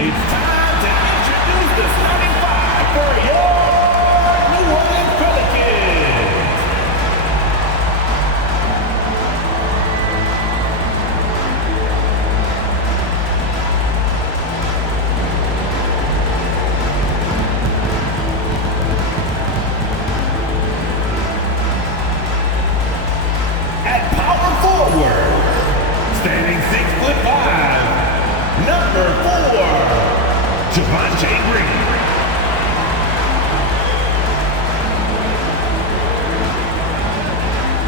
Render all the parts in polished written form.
It's time to introduce the starting five for your New Orleans Pelicans. At power forward, standing 6'5", number 4, Javonte Green.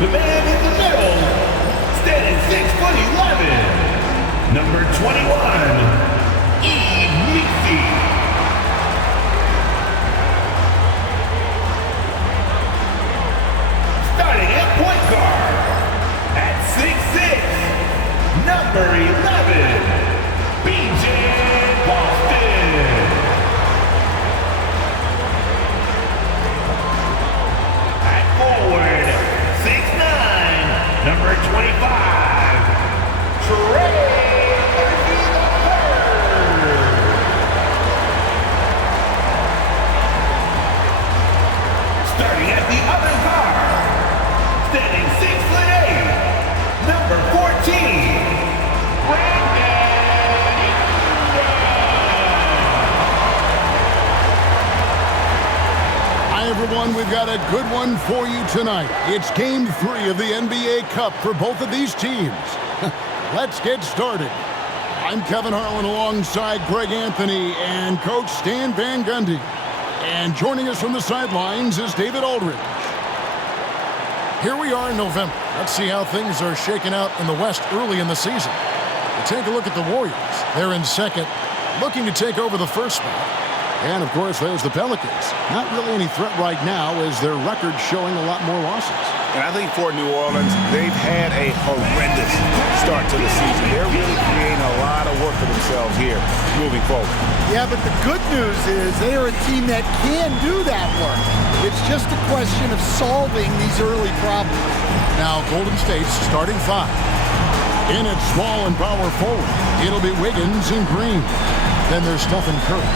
The man in the middle, standing 6'11", number 21, Meeksy. Starting at point guard, at 6'6", number 11, B.J. Boston. At forward, 6'9", number 25, Trey. Starting at the other guard, standing 6'8", number 14, Hi everyone, we've got a good one for you tonight. It's Game 3 of the NBA Cup for both of these teams. Let's get started. I'm Kevin Harlan alongside Greg Anthony and Coach Stan Van Gundy. And joining us from the sidelines is David Aldridge. Here we are in November. Let's see how things are shaking out in the West early in the season. We'll take a look at the Warriors. They're in second, looking to take over the first spot. And, of course, there's the Pelicans. Not really any threat right now as their record's showing a lot more losses. And I think for New Orleans, they've had a horrendous start to the season. They're really creating a lot of work for themselves here moving forward. Yeah, but the good news is they are a team that can do that work. It's just a question of solving these early problems. Now, Golden State's starting five. In at small and power forward, it'll be Wiggins and Green. Then there's Stephen Curry.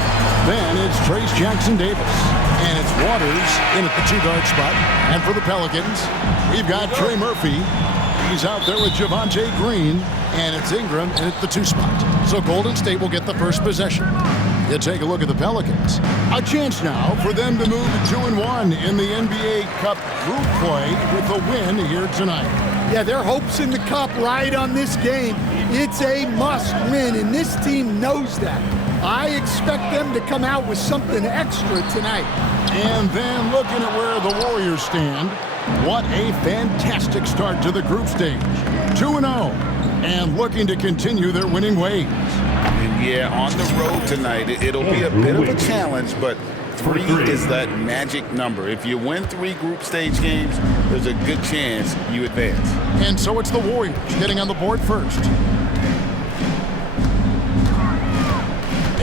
Then it's Trace Jackson-Davis. And it's Waters in at the two-guard spot. And for the Pelicans, we've got Trey Murphy. He's out there with Javonte Green. And it's Ingram in at the two spot. So Golden State will get the first possession. You take a look at the Pelicans. A chance now for them to move to 2-1 in the NBA Cup group play with a win here tonight. Yeah, their hopes in the Cup ride on this game. It's a must win, and this team knows that. I expect them to come out with something extra tonight. And then looking at where the Warriors stand, what a fantastic start to the group stage. 2-0, and looking to continue their winning ways. And yeah, on the road tonight, it'll be a bit of a challenge, but 3 is that magic number. If you win 3 group stage games, there's a good chance you advance. And so it's the Warriors getting on the board first.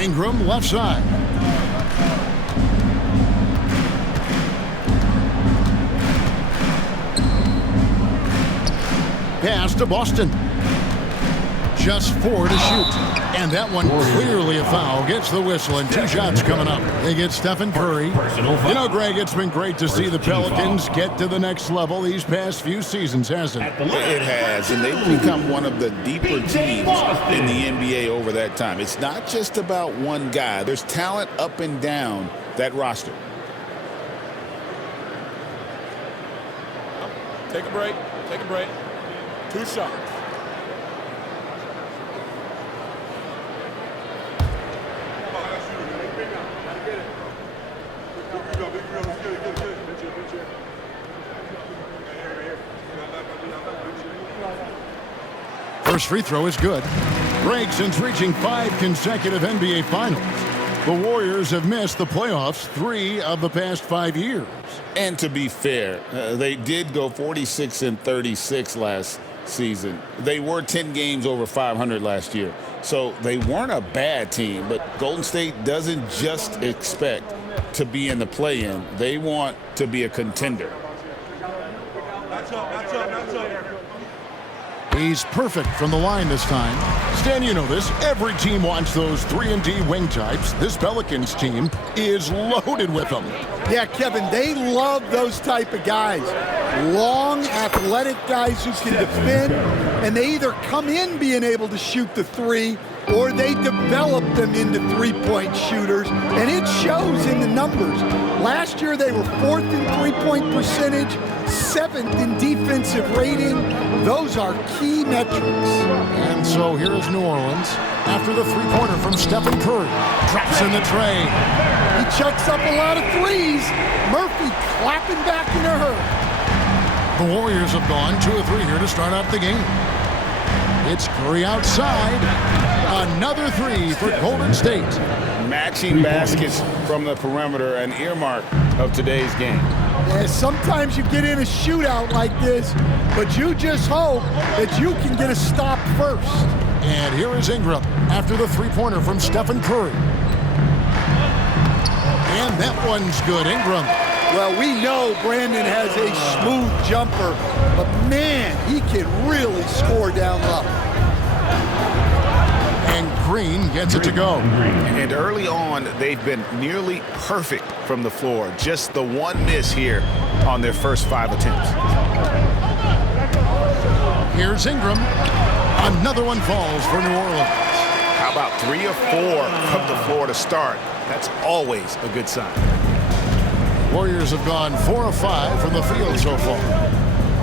Ingram left side. Pass to Boston. Just 4 to shoot. And that one clearly a foul. Gets the whistle and 2 shots coming up. They get Stephen Curry. You know, Greg, it's been great to see the Pelicans get to the next level these past few seasons, hasn't it? It has, and they've become one of the deeper teams in the NBA over that time. It's not just about one guy. There's talent up and down that roster. Take a break. Take a break. 2 shots. First free throw is good. Greg, since reaching 5 consecutive NBA Finals, the Warriors have missed the playoffs 3 of the past 5 years. And to be fair, they did go 46-36 last season. They were 10 games over 500 last year. So they weren't a bad team, but Golden State doesn't just expect to be in the play-in. They want to be a contender. He's perfect from the line this time. Stan, you know this. Every team wants those 3-and-D wing types. This Pelicans team is loaded with them. Yeah, Kevin, they love those type of guys. Long, athletic guys who can defend, and they either come in being able to shoot the three, or they develop them into three-point shooters, and it shows in the numbers. Last year, they were 4th in three-point percentage, 7th in defensive rating. Those are key metrics. And so here is New Orleans after the three-pointer from Stephen Curry. Drops in the tray. He chucks up a lot of threes. Murphy clapping back in a hurry. The Warriors have gone 2 of 3 here to start out the game. It's Curry outside. Another three for Golden State. Matching baskets from the perimeter, an earmark of today's game. Yeah, sometimes you get in a shootout like this, but you just hope that you can get a stop first. And here is Ingram after the three-pointer from Stephen Curry. And that one's good, Ingram. Well, we know Brandon has a smooth jumper, but man, he can really score down low. And Green gets it to go. And early on, they've been nearly perfect from the floor. Just the one miss here on their first 5 attempts. Here's Ingram. Another one falls for New Orleans. How about 3 of 4 from the floor to start? That's always a good sign. Warriors have gone 4 of 5 from the field so far.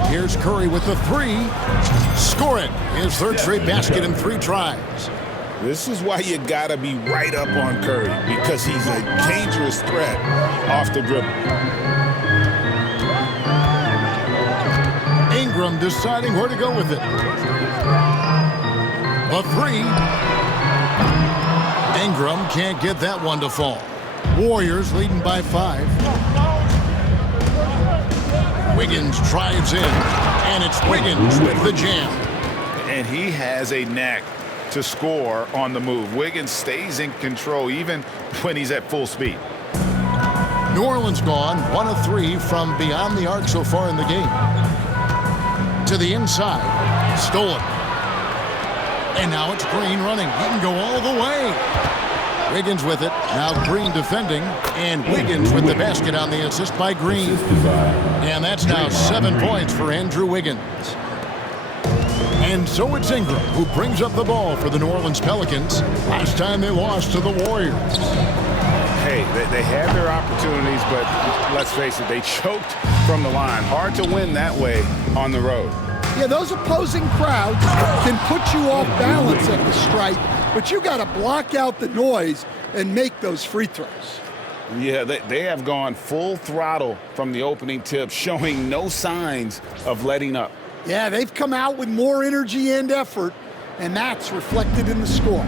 Here's Curry with the three. Score it. His third straight basket in 3 tries. This is why you gotta be right up on Curry, because he's a dangerous threat off the dribble. Ingram deciding where to go with it. The three. Ingram can't get that one to fall. Warriors leading by 5. Wiggins drives in, and it's Wiggins with the jam. And he has a knack to score on the move. Wiggins stays in control even when he's at full speed. New Orleans gone 1 of 3 from beyond the arc so far in the game. To the inside, stolen. And now it's Green running. He can go all the way. Wiggins with it. Now Green defending. And Wiggins with the basket on the assist by Green. And that's now 7 points for Andrew Wiggins. And so it's Ingram who brings up the ball for the New Orleans Pelicans. Last time they lost to the Warriors. Hey, they had their opportunities, but let's face it, they choked from the line. Hard to win that way on the road. Yeah, those opposing crowds can put you off balance at the stripe, but you got to block out the noise and make those free throws. Yeah, they have gone full throttle from the opening tip, showing no signs of letting up. Yeah, they've come out with more energy and effort, and that's reflected in the score.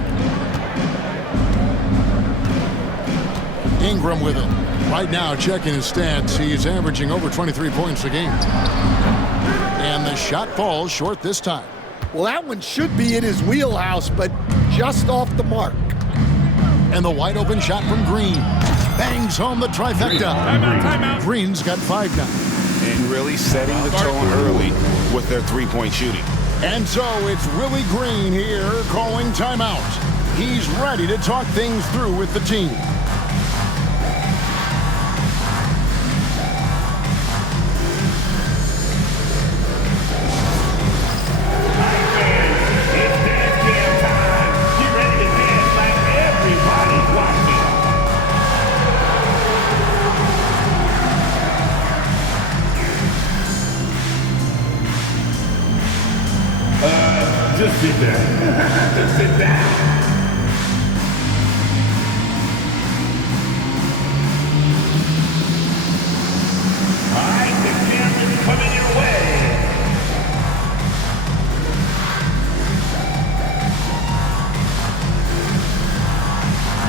Ingram with it. Right now, checking his stats, he's averaging over 23 points a game. And the shot falls short this time. Well, that one should be in his wheelhouse, but just off the mark. And the wide open shot from Green. Bangs home the trifecta. Timeout. Green's got 5 now. And really setting the tone early with their three-point shooting. And so it's Willie Green here calling timeout. He's ready to talk things through with the team. Just sit down. Just sit down. All right, the camera's coming your way.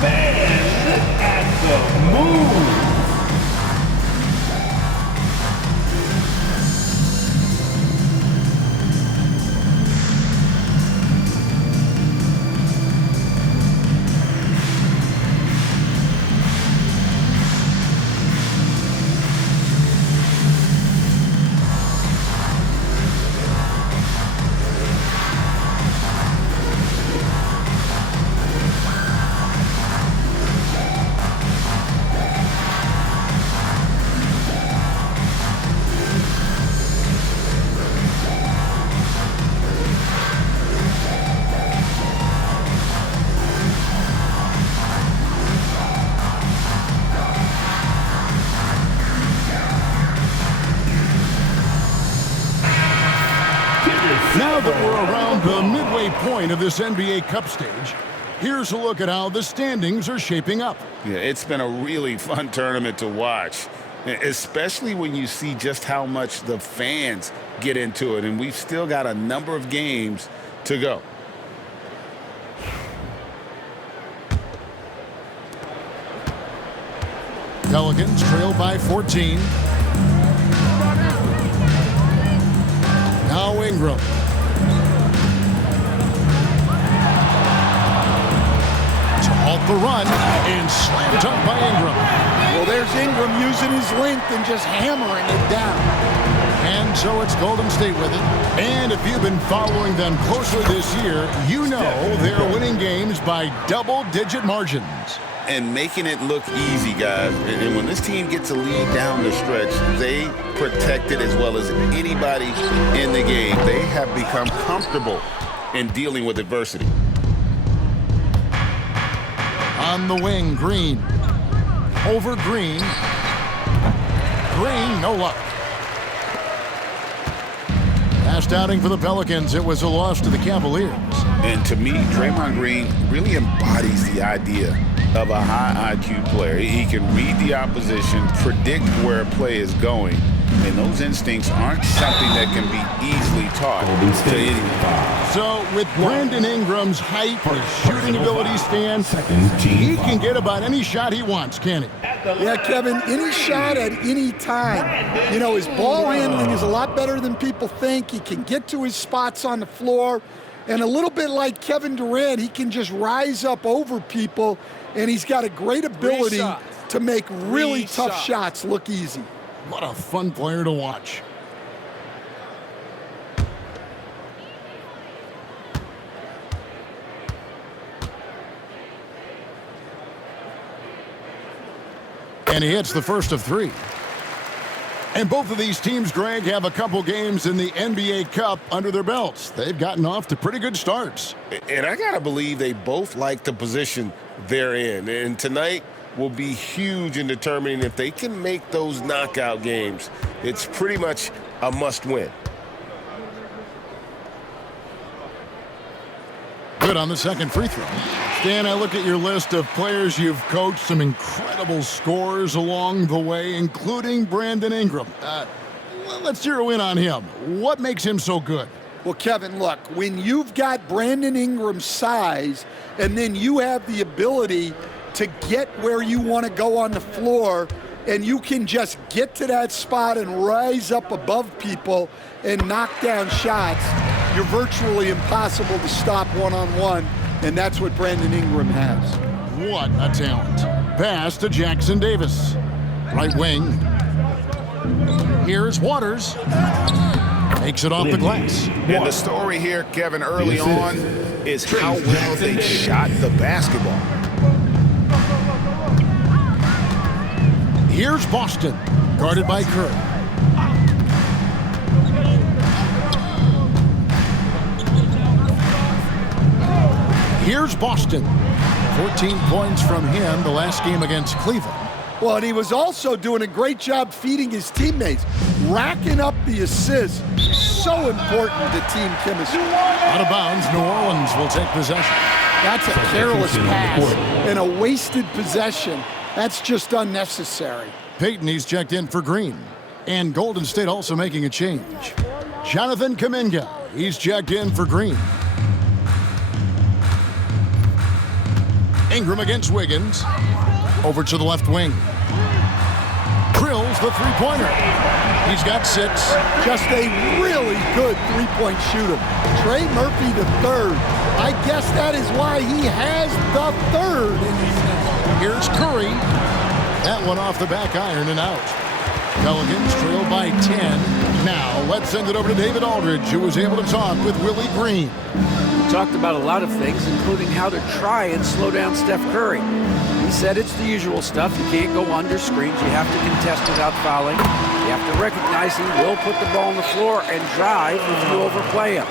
Man, look at the move. the midway point of this NBA Cup stage. Here's a look at how the standings are shaping up. Yeah, it's been a really fun tournament to watch, especially when you see just how much the fans get into it. And we've still got a number of games to go. Pelicans trail by 14. Now Ingram. To halt the run and slam dunk by Ingram. Well, there's Ingram using his length and just hammering it down. And so it's Golden State with it. And if you've been following them closely this year, you know they're winning games by double-digit margins. And making it look easy, guys. And when this team gets a lead down the stretch, they protect it as well as anybody in the game. They have become comfortable in dealing with adversity. On the wing, Green. Over Green. Green, no luck. Last outing for the Pelicans, it was a loss to the Cavaliers. And to me, Draymond Green really embodies the idea of a high IQ player. He can read the opposition, predict where a play is going, and those instincts aren't something that can be easily taught to anyone. So with Brandon Ingram's height, his shooting ability stand, he can get about any shot he wants, can he? Yeah, Kevin, any shot at any time. You know, his ball handling is a lot better than people think. He can get to his spots on the floor. And a little bit like Kevin Durant, he can just rise up over people, and he's got a great ability to make really tough shots look easy. What a fun player to watch. And he hits the first of three. And both of these teams, Greg, have a couple games in the NBA Cup under their belts. They've gotten off to pretty good starts. And I got to believe they both like the position they're in. And tonight will be huge in determining if they can make those knockout games. It's pretty much a must-win. Good on the second free throw. Stan, I look at your list of players you've coached, some incredible scores along the way, including Brandon Ingram. Let's zero in on him. What makes him so good? Well, Kevin, look, when you've got Brandon Ingram's size and then you have the ability to get where you want to go on the floor and you can just get to that spot and rise up above people and knock down shots, you're virtually impossible to stop one-on-one, and that's what Brandon Ingram has. What a talent. Pass to Jackson Davis. Right wing. Here's Waters. Takes it off the glass. And the story here, Kevin, early on is how well they shot the basketball. Here's Boston, guarded by Curry. Here's Boston. 14 points from him the last game against Cleveland. Well, and he was also doing a great job feeding his teammates, racking up the assists. So important to team chemistry. Out of bounds, New Orleans will take possession. That's a careless pass and a wasted possession. That's just unnecessary. Peyton, he's checked in for Green. And Golden State also making a change. Jonathan Kuminga, he's checked in for Green. Ingram against Wiggins. Over to the left wing. Drills the three-pointer. He's got 6. Just a really good three-point shooter. Trey Murphy III. I guess that is why he has the third in his name. Here's Curry. That one off the back iron and out. Pelicans trail by 10. Now let's send it over to David Aldridge, who was able to talk with Willie Green. We talked about a lot of things, including how to try and slow down Steph Curry. He said it's the usual stuff. You can't go under screens. You have to contest without fouling. You have to recognize he will put the ball on the floor and drive if you overplay him.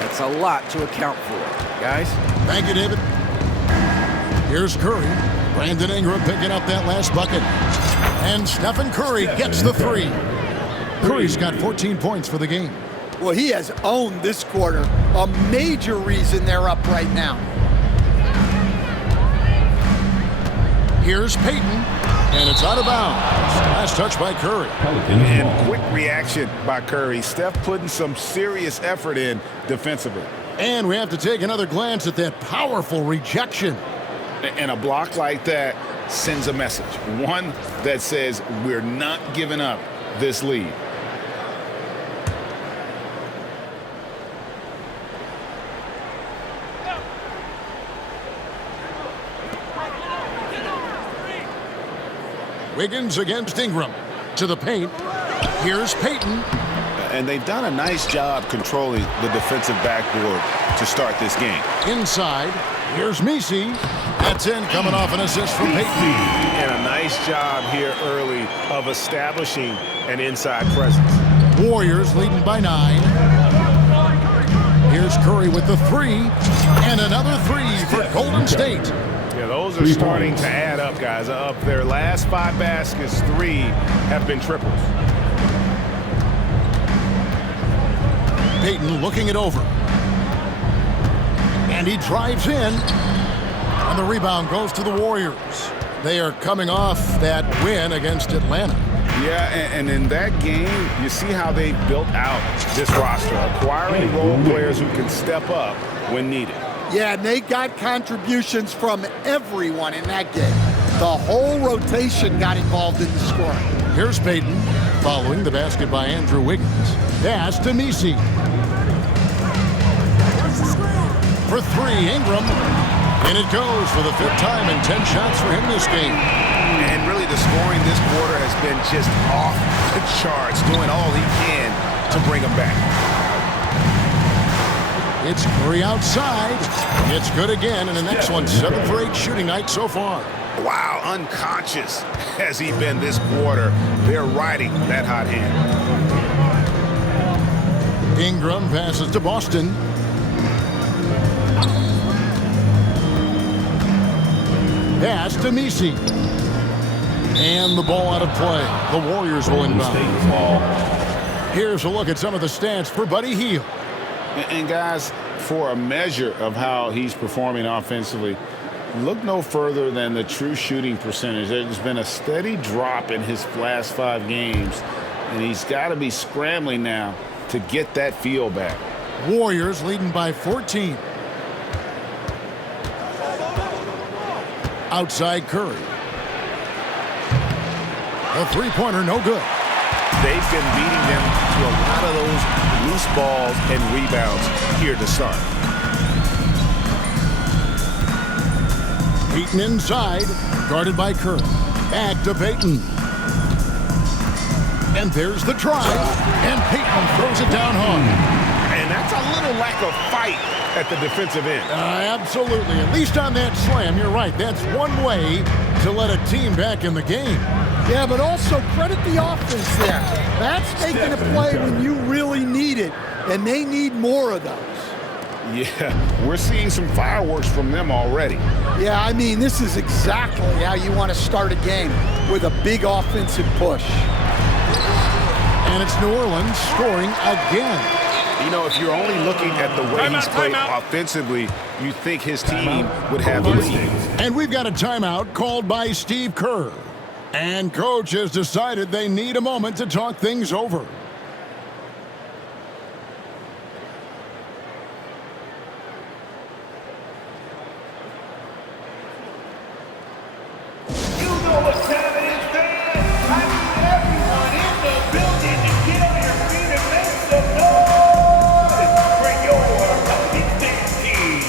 That's a lot to account for, guys. Thank you, David. Here's Curry. Brandon Ingram picking up that last bucket. And Stephen Curry gets the 3. Curry's got 14 points for the game. Well, he has owned this quarter, a major reason they're up right now. Here's Peyton, and it's out of bounds. Last touch by Curry. And quick reaction by Curry. Steph putting some serious effort in defensively. And we have to take another glance at that powerful rejection. And a block like that sends a message. One that says we're not giving up this lead. Wiggins against Ingram. To the paint. Here's Peyton. And they've done a nice job controlling the defensive backboard to start this game. Inside. Here's Messi. That's in, coming off an assist from Peyton. And a nice job here early of establishing an inside presence. Warriors leading by 9. Here's Curry with the 3. And another 3 for Golden State. Yeah, those are starting to add up, guys. Of their last 5 baskets, 3 have been triples. Peyton looking it over. And he drives in. And the rebound goes to the Warriors. They are coming off that win against Atlanta. Yeah, and in that game, you see how they built out this roster, acquiring role players who can step up when needed. Yeah, and they got contributions from everyone in that game. The whole rotation got involved in the scoring. Here's Peyton, following the basket by Andrew Wiggins. Pass to Messi. For 3, Ingram. And it goes for the 5th time and 10 shots for him this game. And really the scoring this quarter has been just off the charts, doing all he can to bring them back. It's Curry outside. It's good again, and the next one, 7 for 8 shooting night so far. Wow, unconscious has he been this quarter. They're riding that hot hand. Ingram passes to Boston. Pass to Messi. And the ball out of play. The Warriors will inbound. Here's a look at some of the stats for Buddy Hield. And guys, for a measure of how he's performing offensively, look no further than the true shooting percentage. There's been a steady drop in his last 5 games, and he's got to be scrambling now to get that feel back. Warriors leading by 14. Outside Curry. A 3-pointer, no good. They've been beating them to a lot of those loose balls and rebounds here to start. Peyton inside, guarded by Curry. Back to Peyton. And there's the try. And Peyton throws it down hard. And that's a little lack of fight at the defensive end. Absolutely. At least on that slam, you're right. That's one way to let a team back in the game. Yeah, but also credit the offense there. That's making a play when you really need it, and they need more of those. Yeah, we're seeing some fireworks from them already. Yeah, I mean, this is exactly how you want to start a game, with a big offensive push. And it's New Orleans scoring again. You know, if you're only looking at the way he's played offensively, you think his team would have the lead. And we've got a timeout called by Steve Kerr. And coach has decided they need a moment to talk things over. You know what time it is, fans. I need everyone in the building to get on your feet and make some noise for your Pelicans team.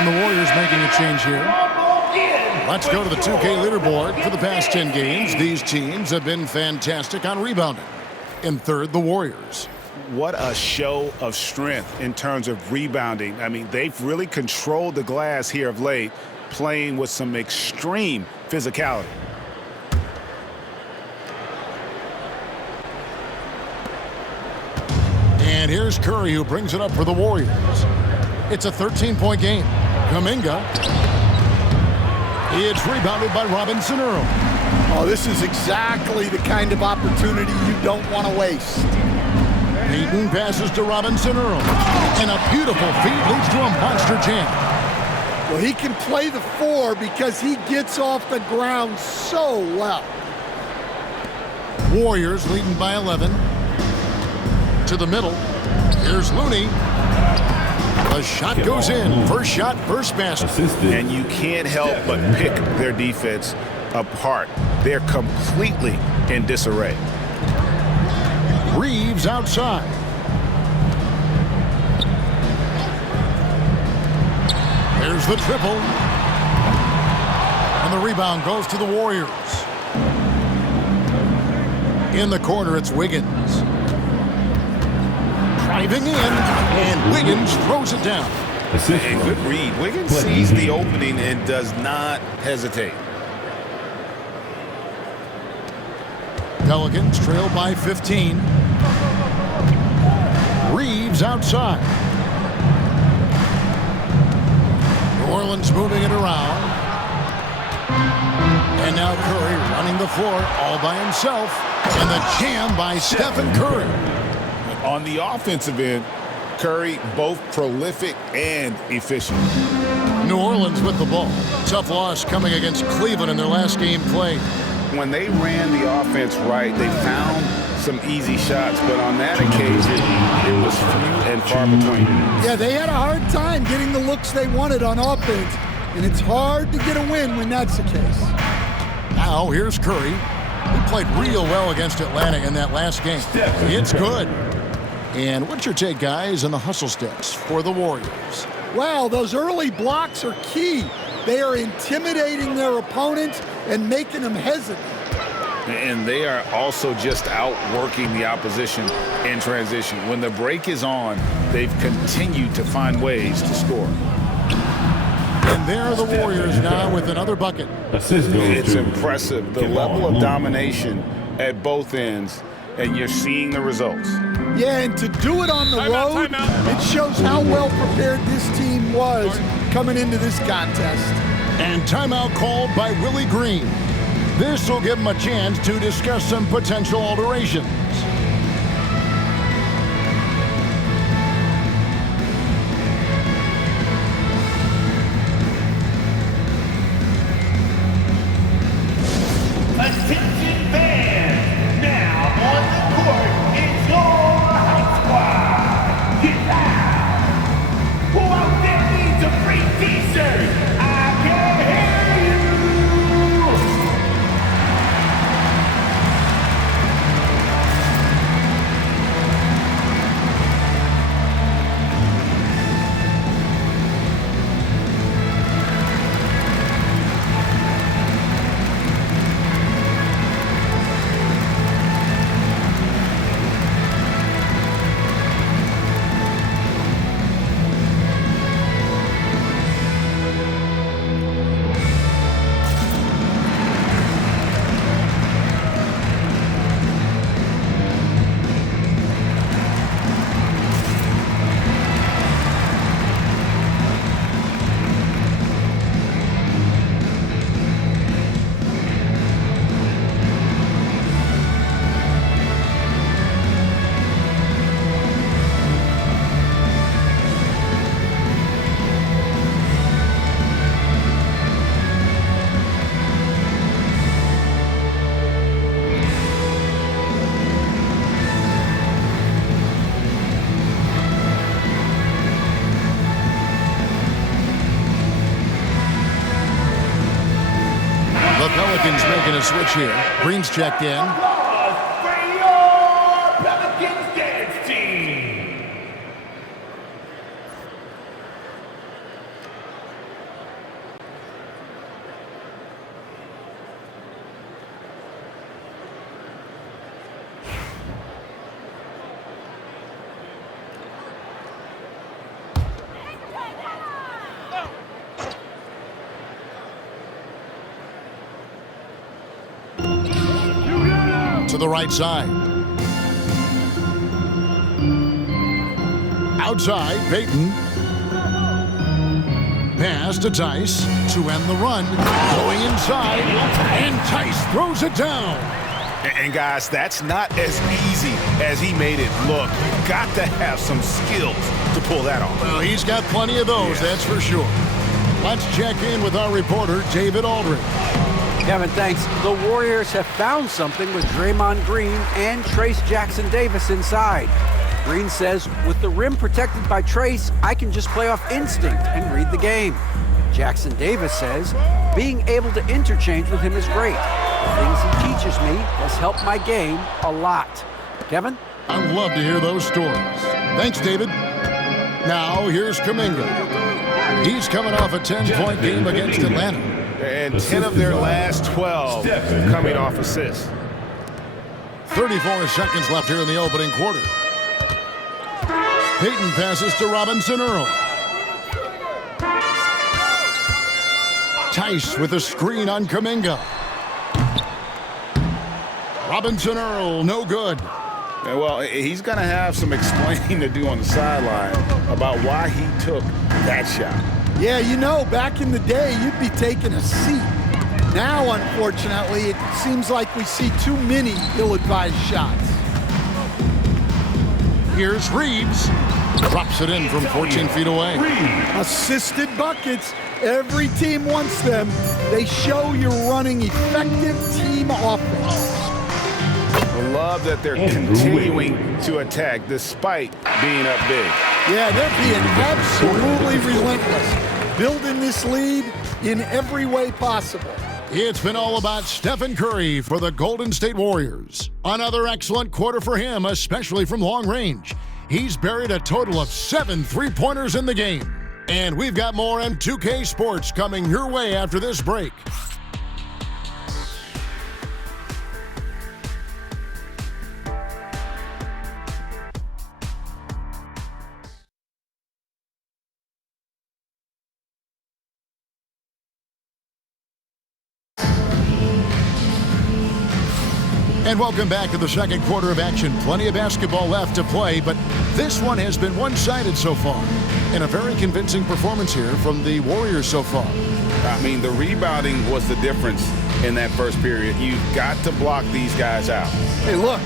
And the Warriors making a change here. Let's go to the 2K leaderboard. For the past 10 games, these teams have been fantastic on rebounding. In third, the Warriors. What a show of strength in terms of rebounding. I mean, they've really controlled the glass here of late, playing with some extreme physicality. And here's Curry, who brings it up for the Warriors. It's a 13-point game. Kuminga. It's rebounded by Robinson Earl. Oh, this is exactly the kind of opportunity you don't want to waste. Peyton passes to Robinson Earl. And a beautiful feed leads to a monster jam. Well, he can play the 4 because he gets off the ground so well. Warriors leading by 11. To the middle. Here's Looney. The shot goes in. First shot, first basket. And you can't help but pick their defense apart. They're completely in disarray. Reeves outside. There's the triple. And the rebound goes to the Warriors. In the corner, it's Wiggins. Driving in, and Wiggins throws it down. And good read. Wiggins sees the opening and does not hesitate. Pelicans trail by 15. Reeves outside. New Orleans moving it around. And now Curry running the floor all by himself. And the jam by Stephen Curry. On the offensive end, Curry both prolific and efficient. New Orleans with the ball. Tough loss coming against Cleveland in their last game played. When they ran the offense right, they found some easy shots, but on that occasion, it was few and far between. Yeah, they had a hard time getting the looks they wanted on offense, and it's hard to get a win when that's the case. Now here's Curry. He played real well against Atlanta in that last game. It's good. And what's your take, guys, on the hustle steps for the Warriors? Well, those early blocks are key. They are intimidating their opponent and making them hesitant. And they are also just outworking the opposition in transition. When the break is on, they've continued to find ways to score. And there are the Warriors now with another bucket. It's impressive, the level of domination at both ends, and you're seeing the results. Yeah, and to do it on the road, it shows how well prepared this team was coming into this contest. And timeout called by Willie Green. This will give him a chance to discuss some potential alterations. Attention fans, now on the court is your high squad. Get loud. Who out there needs a free t-shirt? I can hear you. The Pelicans making a switch here. Green's checked in. Applause for your Pelicans dance team. to the right side. Outside, Payton. Pass to Tice to end the run. Going inside, and Tice throws it down. And guys, that's not as easy as he made it look. You've got to have some skills to pull that off. Well, he's got plenty of those, that's for sure. Let's check in with our reporter, David Aldridge. Kevin, thanks. The Warriors have found something with Draymond Green and Trace Jackson-Davis inside. Green says, with the rim protected by Trace, I can just play off instinct and read the game. Jackson-Davis says, being able to interchange with him is great. The things he teaches me has helped my game a lot. Kevin? I'd love to hear those stories. Thanks, David. Now, here's Kuminga. He's coming off a 10-point game against Atlanta. And 10 of their last 12 coming off assists. 34 seconds left here in the opening quarter. Payton passes to Robinson Earl. Tice with a screen on Kuminga. Robinson Earl, no good. Well, he's going to have some explaining to do on the sideline about why he took that shot. Yeah, you know, back in the day, you'd be taking a seat. Now, unfortunately, it seems like we see too many ill-advised shots. Here's Reeves. Drops it in from 14 feet away. Assisted buckets. Every team wants them. They show you're running effective team offense. I love that they're continuing to attack despite being up big. Yeah, they're being absolutely relentless. Building this lead in every way possible. It's been all about Stephen Curry for the Golden State Warriors. Another excellent quarter for him, especially from long range. He's buried a total of 7 3-pointers in the game. And we've got more M2K Sports coming your way after this break. And welcome back to the second quarter of action. Plenty of basketball left to play, but this one has been one-sided so far. And a very convincing performance here from the Warriors so far. I mean, the rebounding was the difference in that first period. You've got to block these guys out. Hey, look,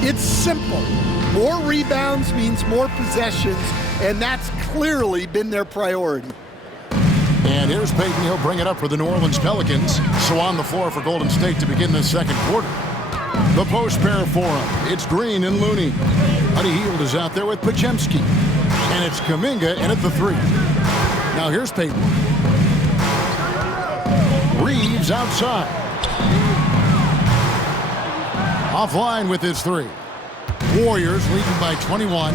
it's simple. More rebounds means more possessions, and that's clearly been their priority. And here's Payton. He'll bring it up for the New Orleans Pelicans. So on the floor for Golden State to begin this second quarter. The post pair for him. It's Green and Looney. Buddy Hield is out there with Podziemski. And it's Kuminga in at the 3. Now here's Payton. Reeves outside. Offline with his 3. Warriors leading by 21.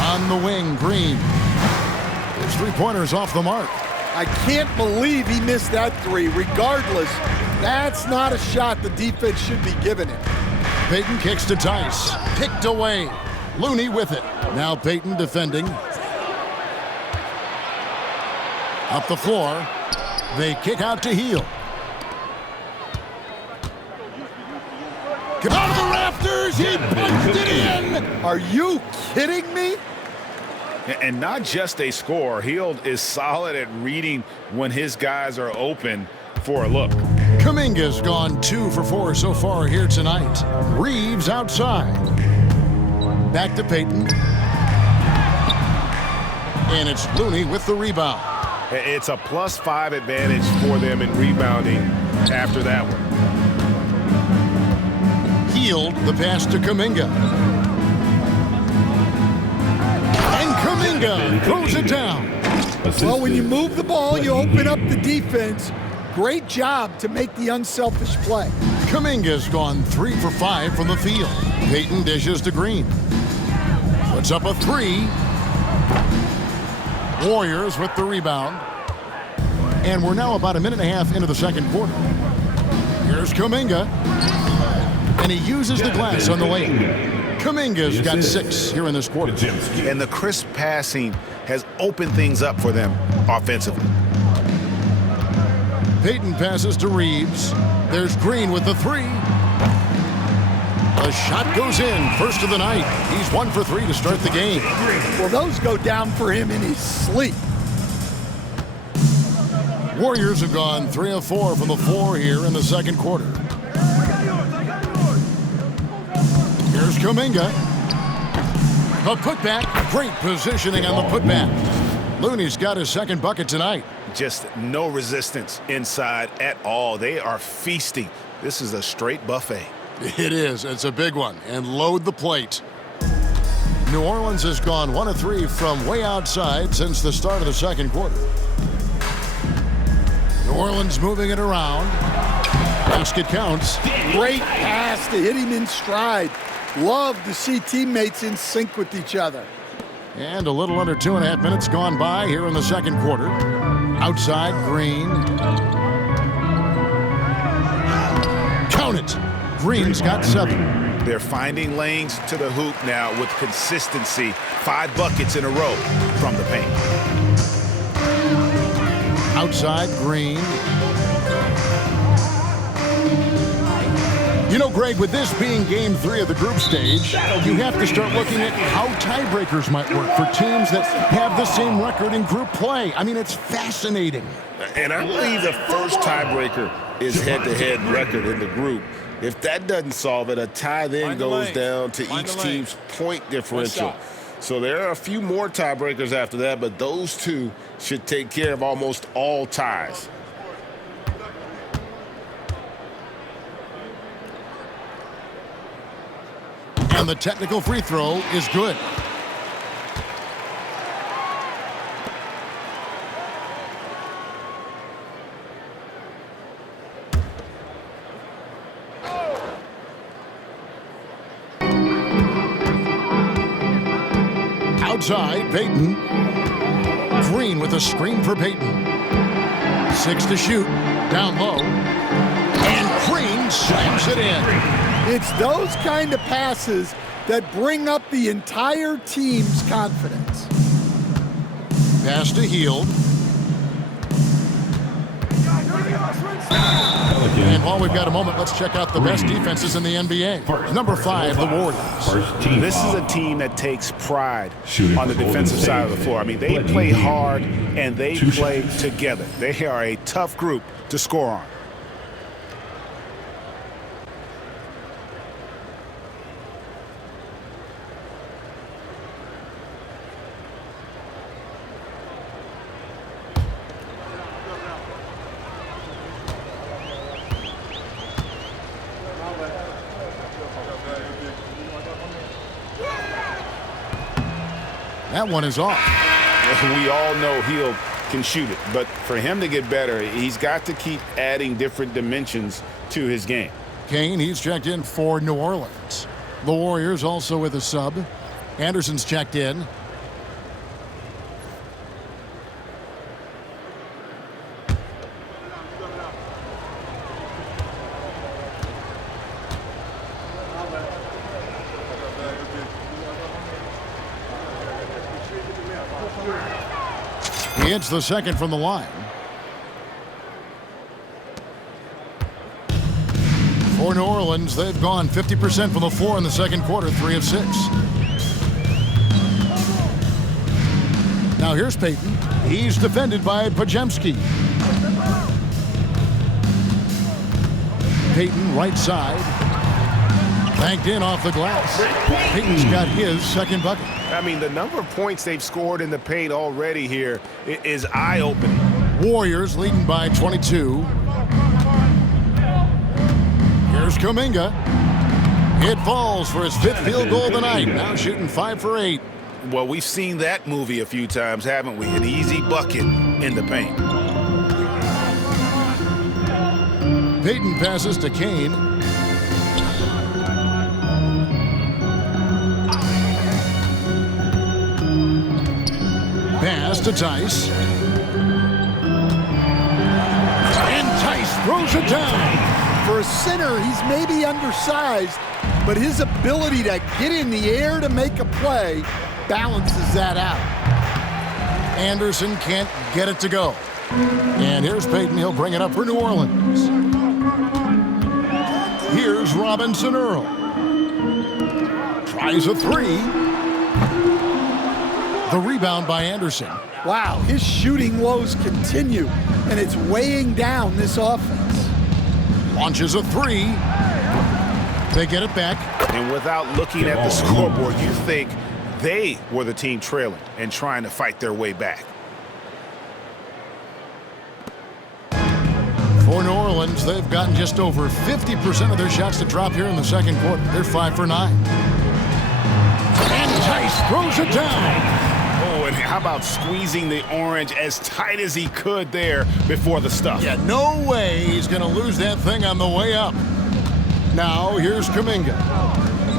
On the wing, Green. His 3-pointers off the mark. I can't believe he missed that 3. Regardless, that's not a shot the defense should be giving him. Payton kicks to Tice. Picked away. Looney with it. Now Payton defending. Up the floor. They kick out to Hield. Come out of the rafters. He punched it in. Are you kidding me? And not just a score. Hield is solid at reading when his guys are open for a look. Kuminga's gone 2 for 4 so far here tonight. Reeves outside. Back to Payton. And it's Looney with the rebound. It's a +5 advantage for them in rebounding after that one. Hield the pass to Kuminga. And Kuminga throws it down. Well, when you move the ball, you open up the defense. Great job to make the unselfish play. Kuminga's gone 3 for 5 from the field. Payton dishes to Green. Puts up a 3. Warriors with the rebound. And we're now about a minute and a half into the second quarter. Here's Kuminga. And he uses the glass on the layup. Kuminga's got 6 here in this quarter. And the crisp passing has opened things up for them offensively. Payton passes to Reeves. There's Green with the three. The shot goes in, first of the night. He's 1 for 3 to start the game. Well, those go down for him in his sleep. Warriors have gone 3 of 4 from the floor here in the second quarter. Here's Kuminga. A putback. Great positioning on the putback. Looney's got his second bucket tonight. Just no resistance inside at all. They are feasting. This is a straight buffet. It is. It's a big one. And load the plate. New Orleans has gone 1 of 3 from way outside since the start of the second quarter. New Orleans moving it around. Basket counts. Great pass to hit him in stride. Love to see teammates in sync with each other. And a little under 2.5 minutes gone by here in the second quarter. Outside, Green. Count it. Green's got 7. They're finding lanes to the hoop now with consistency. 5 buckets in a row from the paint. Outside, Green. You know, Greg, with this being game 3 of the group stage, you have to start looking at how tiebreakers might work for teams that have the same record in group play. I mean, it's fascinating. And I believe the first tiebreaker is head-to-head record in the group. If that doesn't solve it, a tie then goes down to each team's point differential. So there are a few more tiebreakers after that, but those two should take care of almost all ties. And the technical free throw is good. Outside, Payton. Green with a screen for Payton. 6 to shoot. Down low. And Green slams it in. It's those kind of passes that bring up the entire team's confidence. Pass to Hield. And while we've got a moment, let's check out the best defenses in the NBA. Number 5, the Warriors. This is a team that takes pride on the defensive side of the floor. I mean, they play hard and they play together. They are a tough group to score on. That one is off. We all know Hield can shoot it, but for him to get better, he's got to keep adding different dimensions to his game. Kane, he's checked in for New Orleans. The Warriors also with a sub. Anderson's checked in. He hits the second from the line. For New Orleans, they've gone 50% from the floor in the second quarter, 3 of 6. Now here's Payton. He's defended by Pajemski. Payton, right side. Banked in off the glass. Payton's got his second bucket. I mean, the number of points they've scored in the paint already here is eye-opening. Warriors leading by 22. Here's Kuminga. It falls for his 5th field goal of the night. Now shooting 5 for 8. Well, we've seen that movie a few times, haven't we? An easy bucket in the paint. Payton passes to Kane. Pass to Tice. And Tice throws it down. For a center, he's maybe undersized, but his ability to get in the air to make a play balances that out. Anderson can't get it to go. And here's Peyton. He'll bring it up for New Orleans. Here's Robinson Earl. Tries a three. The rebound by Anderson. Wow, his shooting woes continue, and it's weighing down this offense. Launches a three. They get it back. And without looking at the scoreboard, you think they were the team trailing and trying to fight their way back. For New Orleans, they've gotten just over 50% of their shots to drop here in the second quarter. They're 5 for 9. And Tice throws it down. Oh, and how about squeezing the orange as tight as he could there before the stuff? Yeah, no way he's going to lose that thing on the way up. Now, here's Kuminga.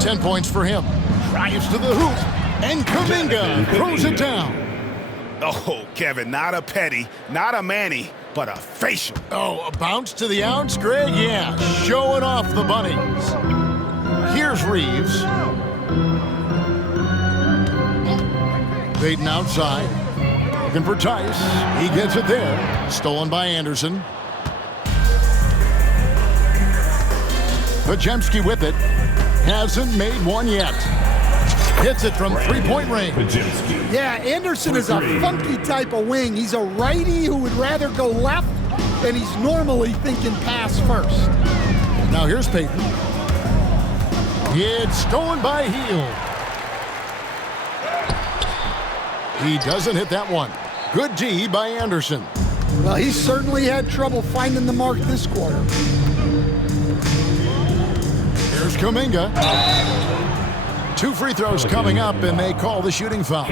10 points for him. Drives to the hoop. And Kuminga throws it down. Oh, Kevin, not a petty, not a Manny, but a facial. Oh, a bounce to the outs, Greg? Yeah, showing off the bunnies. Here's Reeves. Peyton outside. Looking for Tice. He gets it there. Stolen by Anderson. Pajemski with it. Hasn't made one yet. Hits it from three-point range. Yeah, Anderson is a funky type of wing. He's a righty who would rather go left, and he's normally thinking pass first. Now here's Peyton. It's stolen by Hield. He doesn't hit that one. Good D by Anderson. Well, he certainly had trouble finding the mark this quarter. Here's Kuminga. 2 free throws coming up, and they call the shooting foul.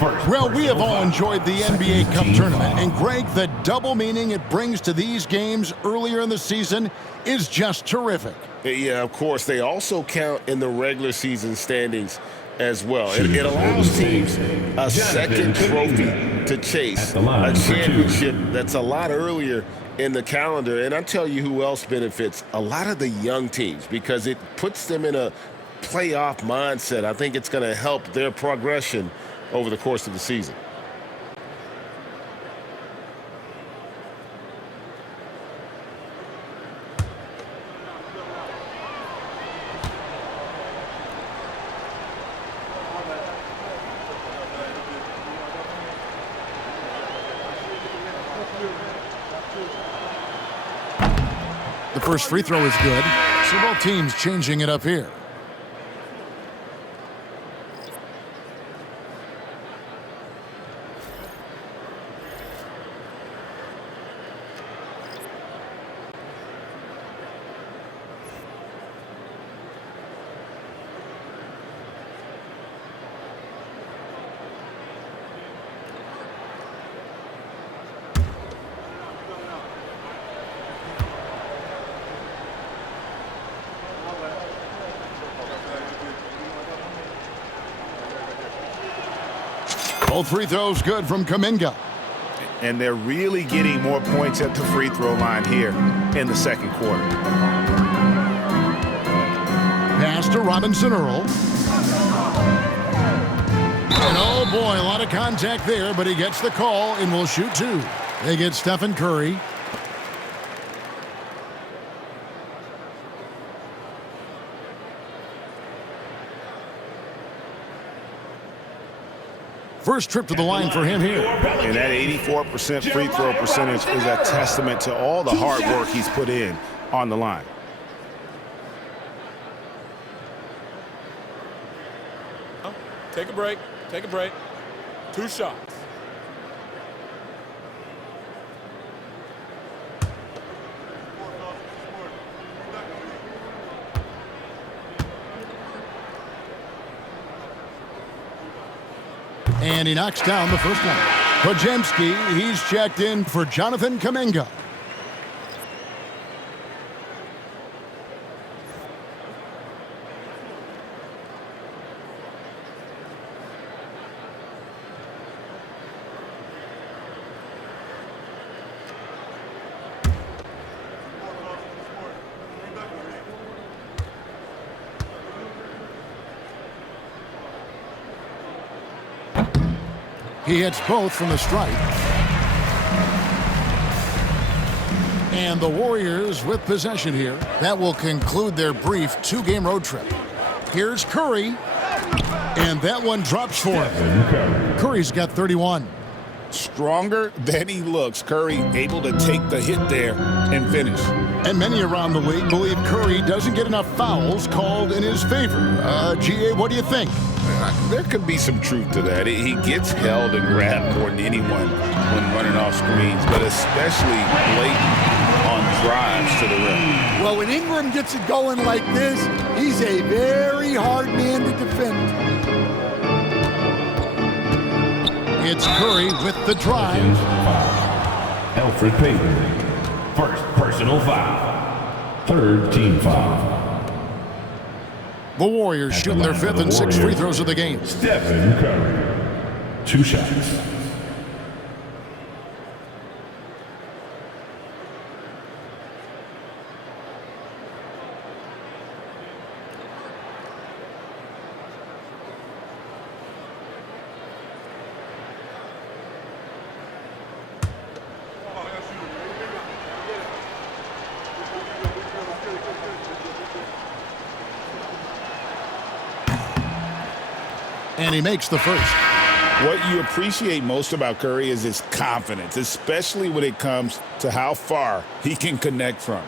Well, we have all enjoyed the NBA Cup tournament, and Greg, the double meaning it brings to these games earlier in the season is just terrific. Yeah, of course. They also count in the regular season standings as well. It allows teams a second trophy to chase, a championship that's a lot earlier in the calendar. And I tell you who else benefits, a lot of the young teams, because it puts them in a playoff mindset. I think it's going to help their progression over the course of the season. The first free throw is good, so both teams changing it up here. Both free throws good from Kuminga. And they're really getting more points at the free throw line here in the second quarter. Pass to Robinson Earl. And oh boy, a lot of contact there, but he gets the call and will shoot 2. They get Stephen Curry. First trip to the line for him here. And that 84% free throw percentage is a testament to all the hard work he's put in on the line. Take a break. Take a break. 2 shots. And he knocks down the first one. Pajemski, he's checked in for Jonathan Kuminga. He hits both from the stripe. And the Warriors with possession here. That will conclude their brief 2-game road trip. Here's Curry. And that one drops for him. Curry's got 31. Stronger than he looks. Curry able to take the hit there and finish. And many around the league believe Curry doesn't get enough fouls called in his favor. GA, what do you think? There could be some truth to that. He gets held and grabbed more than anyone when running off screens, but especially late on drives to the rim. Well, when Ingram gets it going like this, he's a very hard man to defend. It's Curry with the drive. Alfred Payton. First personal foul. Third team foul. The Warriors shooting their 5th and 6th free throws of the game. Stephen Curry. 2 shots. And he makes the first. What you appreciate most about Curry is his confidence, especially when it comes to how far he can connect from.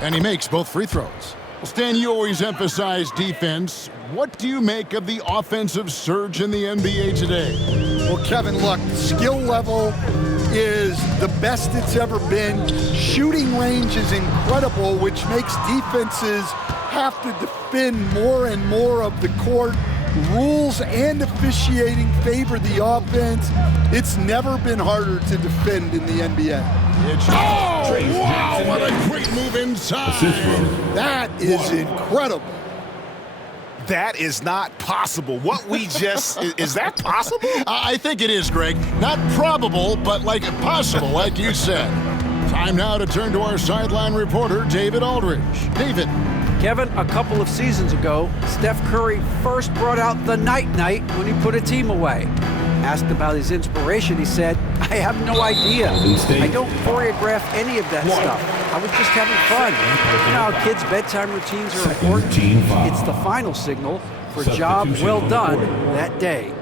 And he makes both free throws. Well, Stan, you always emphasize defense. What do you make of the offensive surge in the NBA today? Well, Kevin, look, the skill level is the best it's ever been. Shooting range is incredible, which makes defenses have to defend more and more of the court. Rules and officiating favor the offense. It's never been harder to defend in the NBA. Wow, what a great move inside. That is incredible. That is not possible. What we just, is that possible? I think it is, Greg. Not probable, but like possible, like you said. Time now to turn to our sideline reporter, David Aldridge. David. Kevin, a couple of seasons ago, Steph Curry first brought out the night-night when he put a team away. Asked about his inspiration, he said, I have no idea. I don't choreograph any of that stuff. I was just having fun. You know how kids' bedtime routines are important? It's the final signal for job well done that day.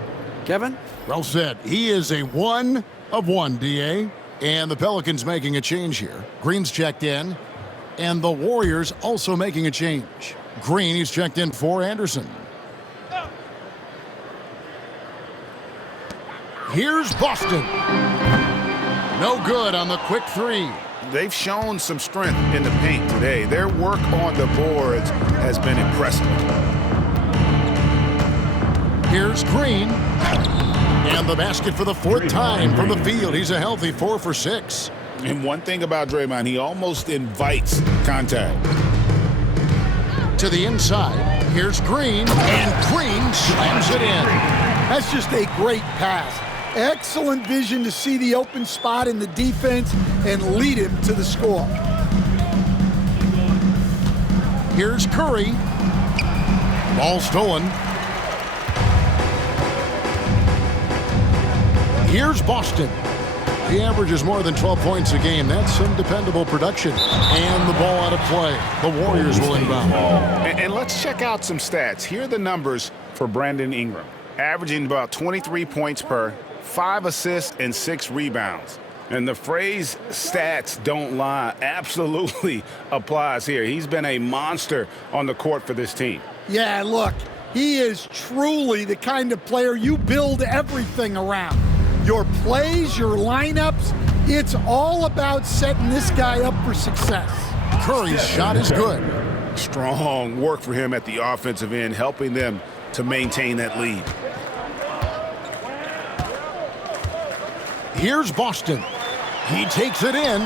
Kevin? Well said. He is a 1 of 1, DA. And the Pelicans making a change here. Green's checked in. And the Warriors also making a change. Green, he's checked in for Anderson. Here's Boston. No good on the quick three. They've shown some strength in the paint today. Their work on the boards has been impressive. Here's Green. And the basket for the 4th time from the field. He's a healthy 4 for 6. And one thing about Draymond, he almost invites contact. To the inside. Here's Green. And Green slams it in. That's just a great pass. Excellent vision to see the open spot in the defense and lead him to the score. Here's Curry. Ball stolen. Here's Boston. He averages more than 12 points a game. That's some dependable production. And the ball out of play. The Warriors will inbound. And let's check out some stats. Here are the numbers for Brandon Ingram. Averaging about 23 points per, 5 assists, and 6 rebounds. And the phrase stats don't lie absolutely applies here. He's been a monster on the court for this team. Yeah, look, he is truly the kind of player you build everything around. Your plays, your lineups, it's all about setting this guy up for success. Curry's shot is good. Strong work for him at the offensive end, helping them to maintain that lead. Here's Boston. He takes it in.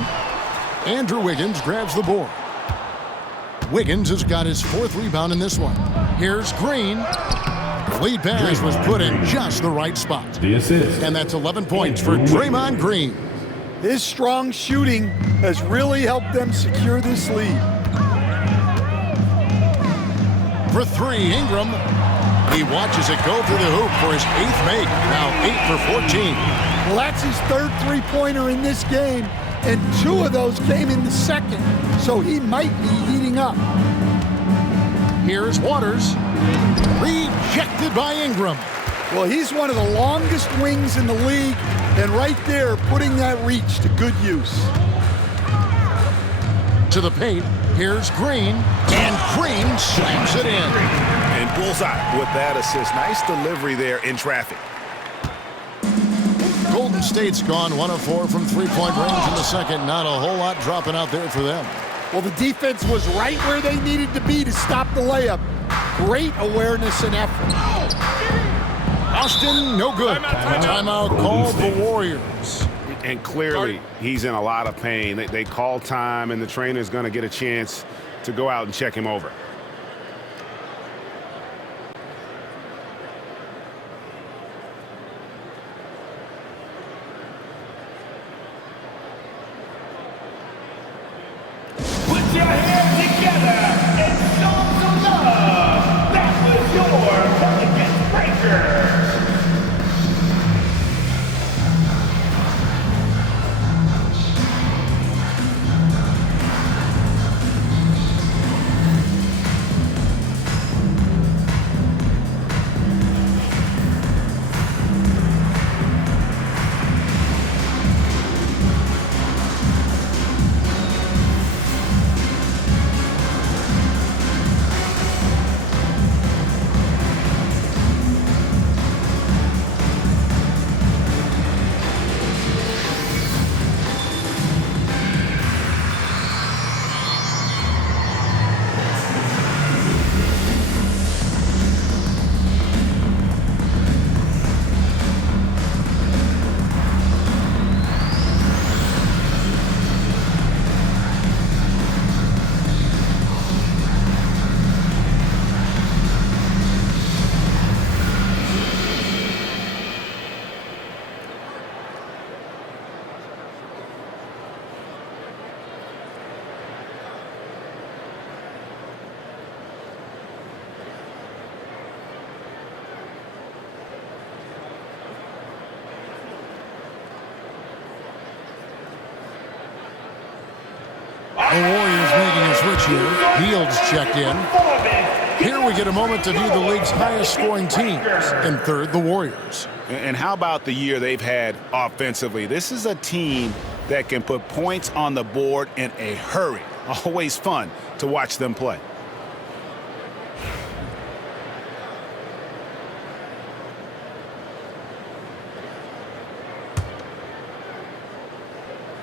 Andrew Wiggins grabs the board. Wiggins has got his 4th rebound in this one. Here's Green. The lead pass was put in just the right spot. The assist. And that's 11 points for Draymond Green. His strong shooting has really helped them secure this lead. For three, Ingram. He watches it go through the hoop for his 8th make. Now 8 for 14. Well, that's his 3rd three-pointer in this game, and 2 of those came in the 2nd, so he might be heating up. Here's Waters. Rejected by Ingram. Well, he's one of the longest wings in the league, and right there, putting that reach to good use. To the paint, here's Green, and Green slams it in. And bullseye with that assist. Nice delivery there in traffic. Golden State's gone 1 of 4 from three-point range in the second. Not a whole lot dropping out there for them. Well, the defense was right where they needed to be to stop the layup. Great awareness and effort. Austin, no good. Timeout called the Warriors. And clearly, he's in a lot of pain. They call time, and the trainer's going to get a chance to go out and check him over. Put your hands together and show some love. That was your Pelicans breaker. The Warriors making a switch here. Fields checked in. Here we get a moment to view the league's highest scoring teams. In third, the Warriors. And how about the year they've had offensively? This is a team that can put points on the board in a hurry. Always fun to watch them play.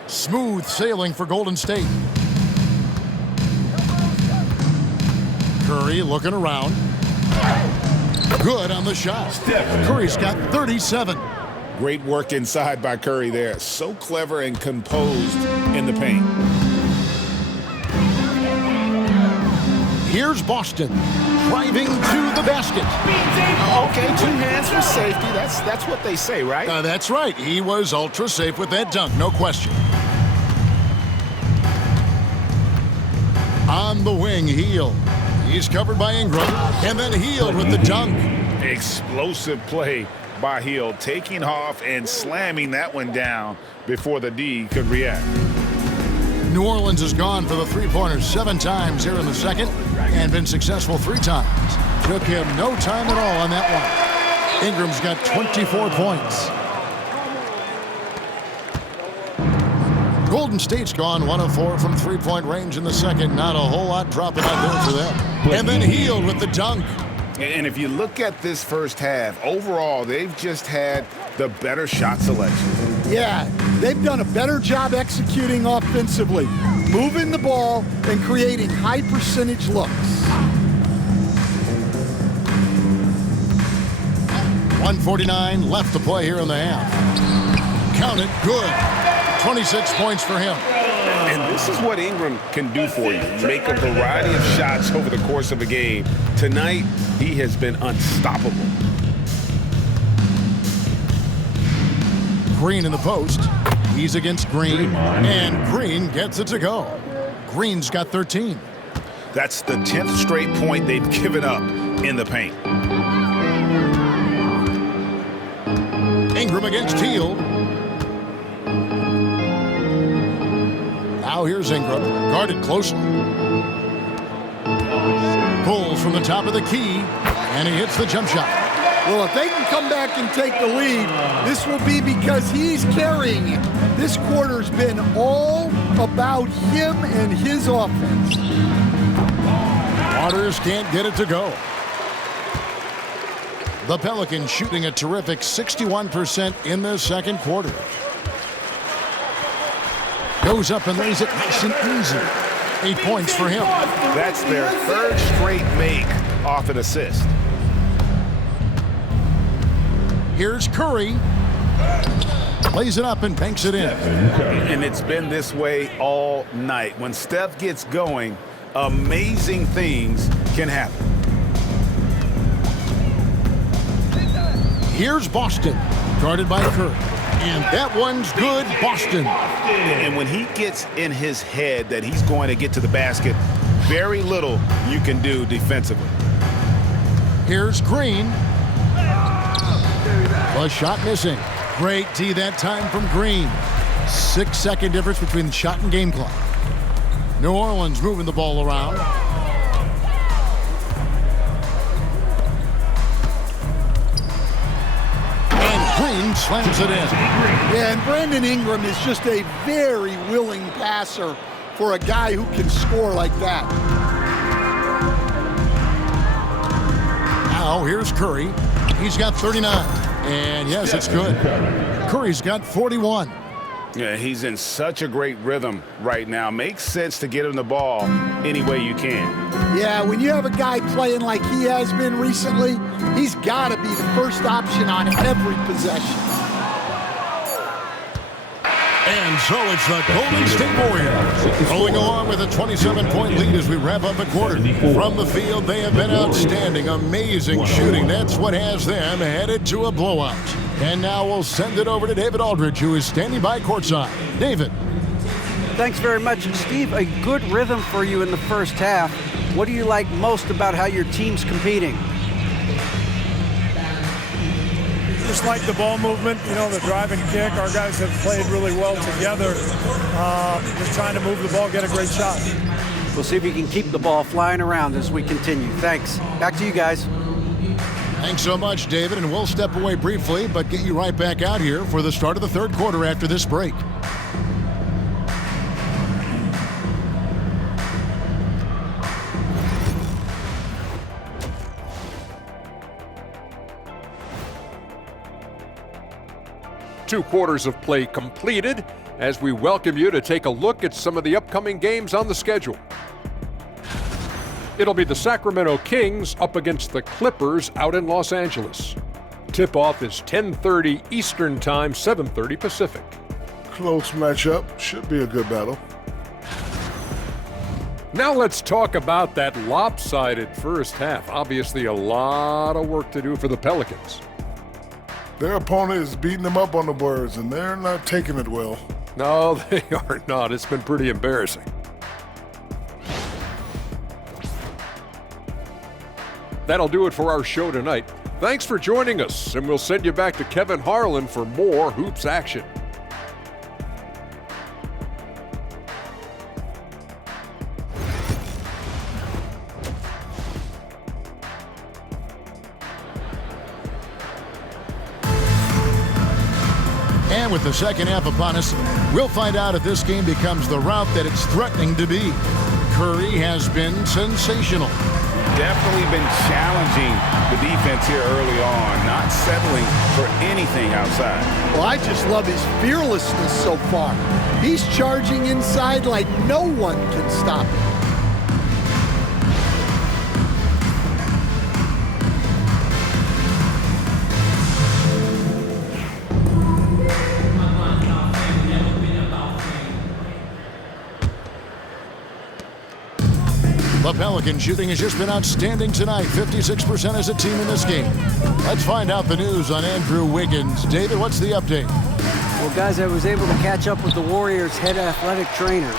Smooth sailing for Golden State. Curry looking around. Good on the shot. Curry's got 37. Great work inside by Curry there. So clever and composed in the paint. Here's Boston driving to the basket. Okay, 2 hands for safety. That's what they say, right? That's right. He was ultra safe with that dunk, no question. On the wing, Hield. He's covered by Ingram, and then Hield with the dunk. Explosive play by Hield, taking off and slamming that one down before the D could react. New Orleans has gone for the three-pointers 7 times here in the second and been successful 3 times. Took him no time at all on that one. Ingram's got 24 points. Golden State's gone 1 of 4 from three-point range in the second. Not a whole lot dropping out there for them. And then Hield with the dunk. And if you look at this first half, overall, they've just had the better shot selection. Yeah, they've done a better job executing offensively, moving the ball and creating high percentage looks. 1:49 left to play here in the half. Count it, good. 26 points for him. And this is what Ingram can do for you. Make a variety of shots over the course of a game. Tonight, he has been unstoppable. Green in the post. He's against Green, and Green gets it to go. Green's got 13. That's the 10th straight point they've given up in the paint. Ingram against Teal. Now here's Ingram, guarded closely. Pulls from the top of the key, and he hits the jump shot. Well, if they can come back and take the lead, this will be because he's carrying it. This quarter's been all about him and his offense. Waters can't get it to go. The Pelicans shooting a terrific 61% in the second quarter. Goes up and lays it nice and easy. 8 points for him. That's their third straight make off an assist. Here's Curry. Lays it up and banks it in. And it's been this way all night. When Steph gets going, amazing things can happen. Here's Boston, guarded by Curry. And that one's good, Boston. And when he gets in his head that he's going to get to the basket, very little you can do defensively. Here's Green. A shot missing. Great D that time from Green. 6-second difference between the shot and game clock. New Orleans moving the ball around. And Green slams it in. Yeah, and Brandon Ingram is just a very willing passer for a guy who can score like that. Now here's Curry. He's got 39. And yes, it's good. Curry's got 41. Yeah, he's in such a great rhythm right now. Makes sense to get him the ball any way you can. Yeah, when you have a guy playing like he has been recently, he's got to be the first option on every possession. And so it's the Golden State Warriors rolling along with a 27-point lead as we wrap up the quarter. From the field, they have been outstanding, amazing shooting. That's what has them headed to a blowout. And now we'll send it over to David Aldridge, who is standing by courtside. David. Thanks very much, Steve. A good rhythm for you in the first half. What do you like most about how your team's competing? Just like the ball movement, you know, the drive and kick. Our guys have played really well together. Just trying to move the ball, get a great shot. We'll see if you can keep the ball flying around as we continue. Thanks. Back to you guys. Thanks so much, David, and we'll step away briefly, but get you right back out here for the start of the third quarter after this break. Two quarters of play completed as we welcome you to take a look at some of the upcoming games on the schedule. It'll be the Sacramento Kings up against the Clippers out in Los Angeles. Tip-off is 10:30 Eastern Time, 7:30 Pacific. Close matchup. Should be a good battle. Now let's talk about that lopsided first half. Obviously a lot of work to do for the Pelicans. Their opponent is beating them up on the boards, and they're not taking it well. No, they are not. It's been pretty embarrassing. That'll do it for our show tonight. Thanks for joining us, and we'll send you back to Kevin Harlan for more hoops action. And with the second half upon us, we'll find out if this game becomes the rout that it's threatening to be. Curry has been sensational. Definitely been challenging the defense here early on, not settling for anything outside. Well, I just love his fearlessness so far. He's charging inside like no one can stop him. The Pelican shooting has just been outstanding tonight, 56% as a team in this game. Let's find out the news on Andrew Wiggins. David, what's the update? Well, guys, I was able to catch up with the Warriors' head athletic trainer.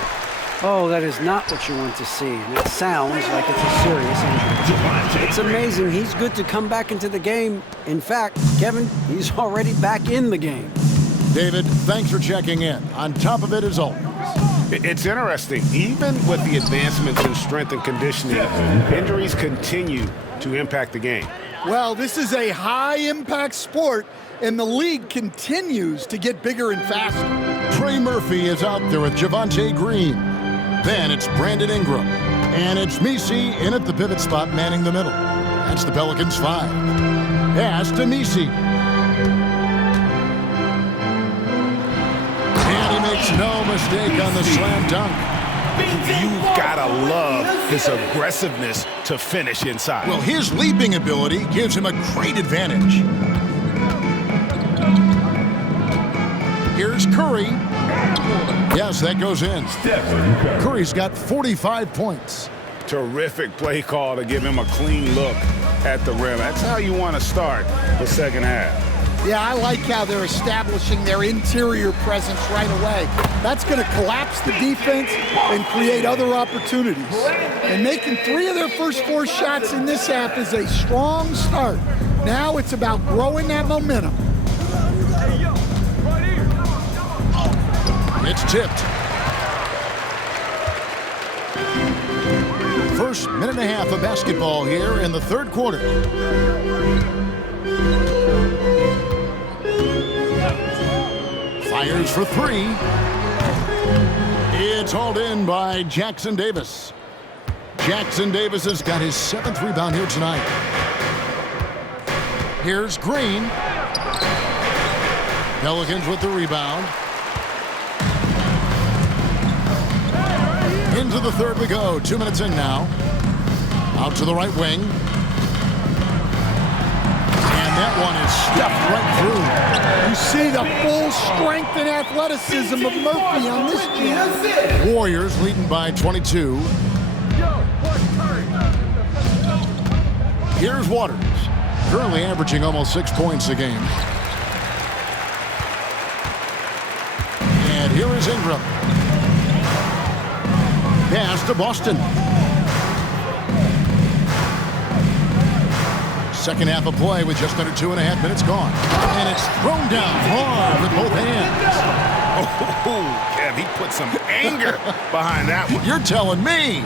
Oh, that is not what you want to see, and it sounds like it's a serious injury. It's amazing he's good to come back into the game. In fact, Kevin, he's already back in the game. David, thanks for checking in. On top of it as always. It's interesting. Even with the advancements in strength and conditioning, injuries continue to impact the game. Well, this is a high-impact sport, and the league continues to get bigger and faster. Trey Murphy is out there with Javonte Green. Then it's Brandon Ingram. And it's Misi in at the pivot spot manning the middle. That's the Pelicans 5. Pass to Misi. And he makes no mistake on the slam dunk. You've got to love his aggressiveness to finish inside. Well, his leaping ability gives him a great advantage. Here's Curry. Yes, that goes in. Curry's got 45 points. Terrific play call to give him a clean look at the rim. That's how you want to start the second half. Yeah, I like how they're establishing their interior presence right away. That's going to collapse the defense and create other opportunities. And making 3 of their first 4 shots in this half is a strong start. Now it's about growing that momentum. It's tipped. First minute and a half of basketball here in the third quarter. Fires for 3. It's hauled in by Jackson Davis. Jackson Davis has got his 7th rebound here tonight. Here's Green. Pelicans with the rebound. Into the third we go. 2 minutes in now. Out to the right wing. And that one is stuffed right through. You see the full strength and athleticism of Murphy on this jam. Warriors leading by 22. Here's Waters. Currently averaging almost 6 points a game. And here is Ingram. Pass to Boston. Second half of play with just under 2.5 minutes gone. And it's thrown down hard with both hands. Oh, Kev, he put some anger behind that one. You're telling me.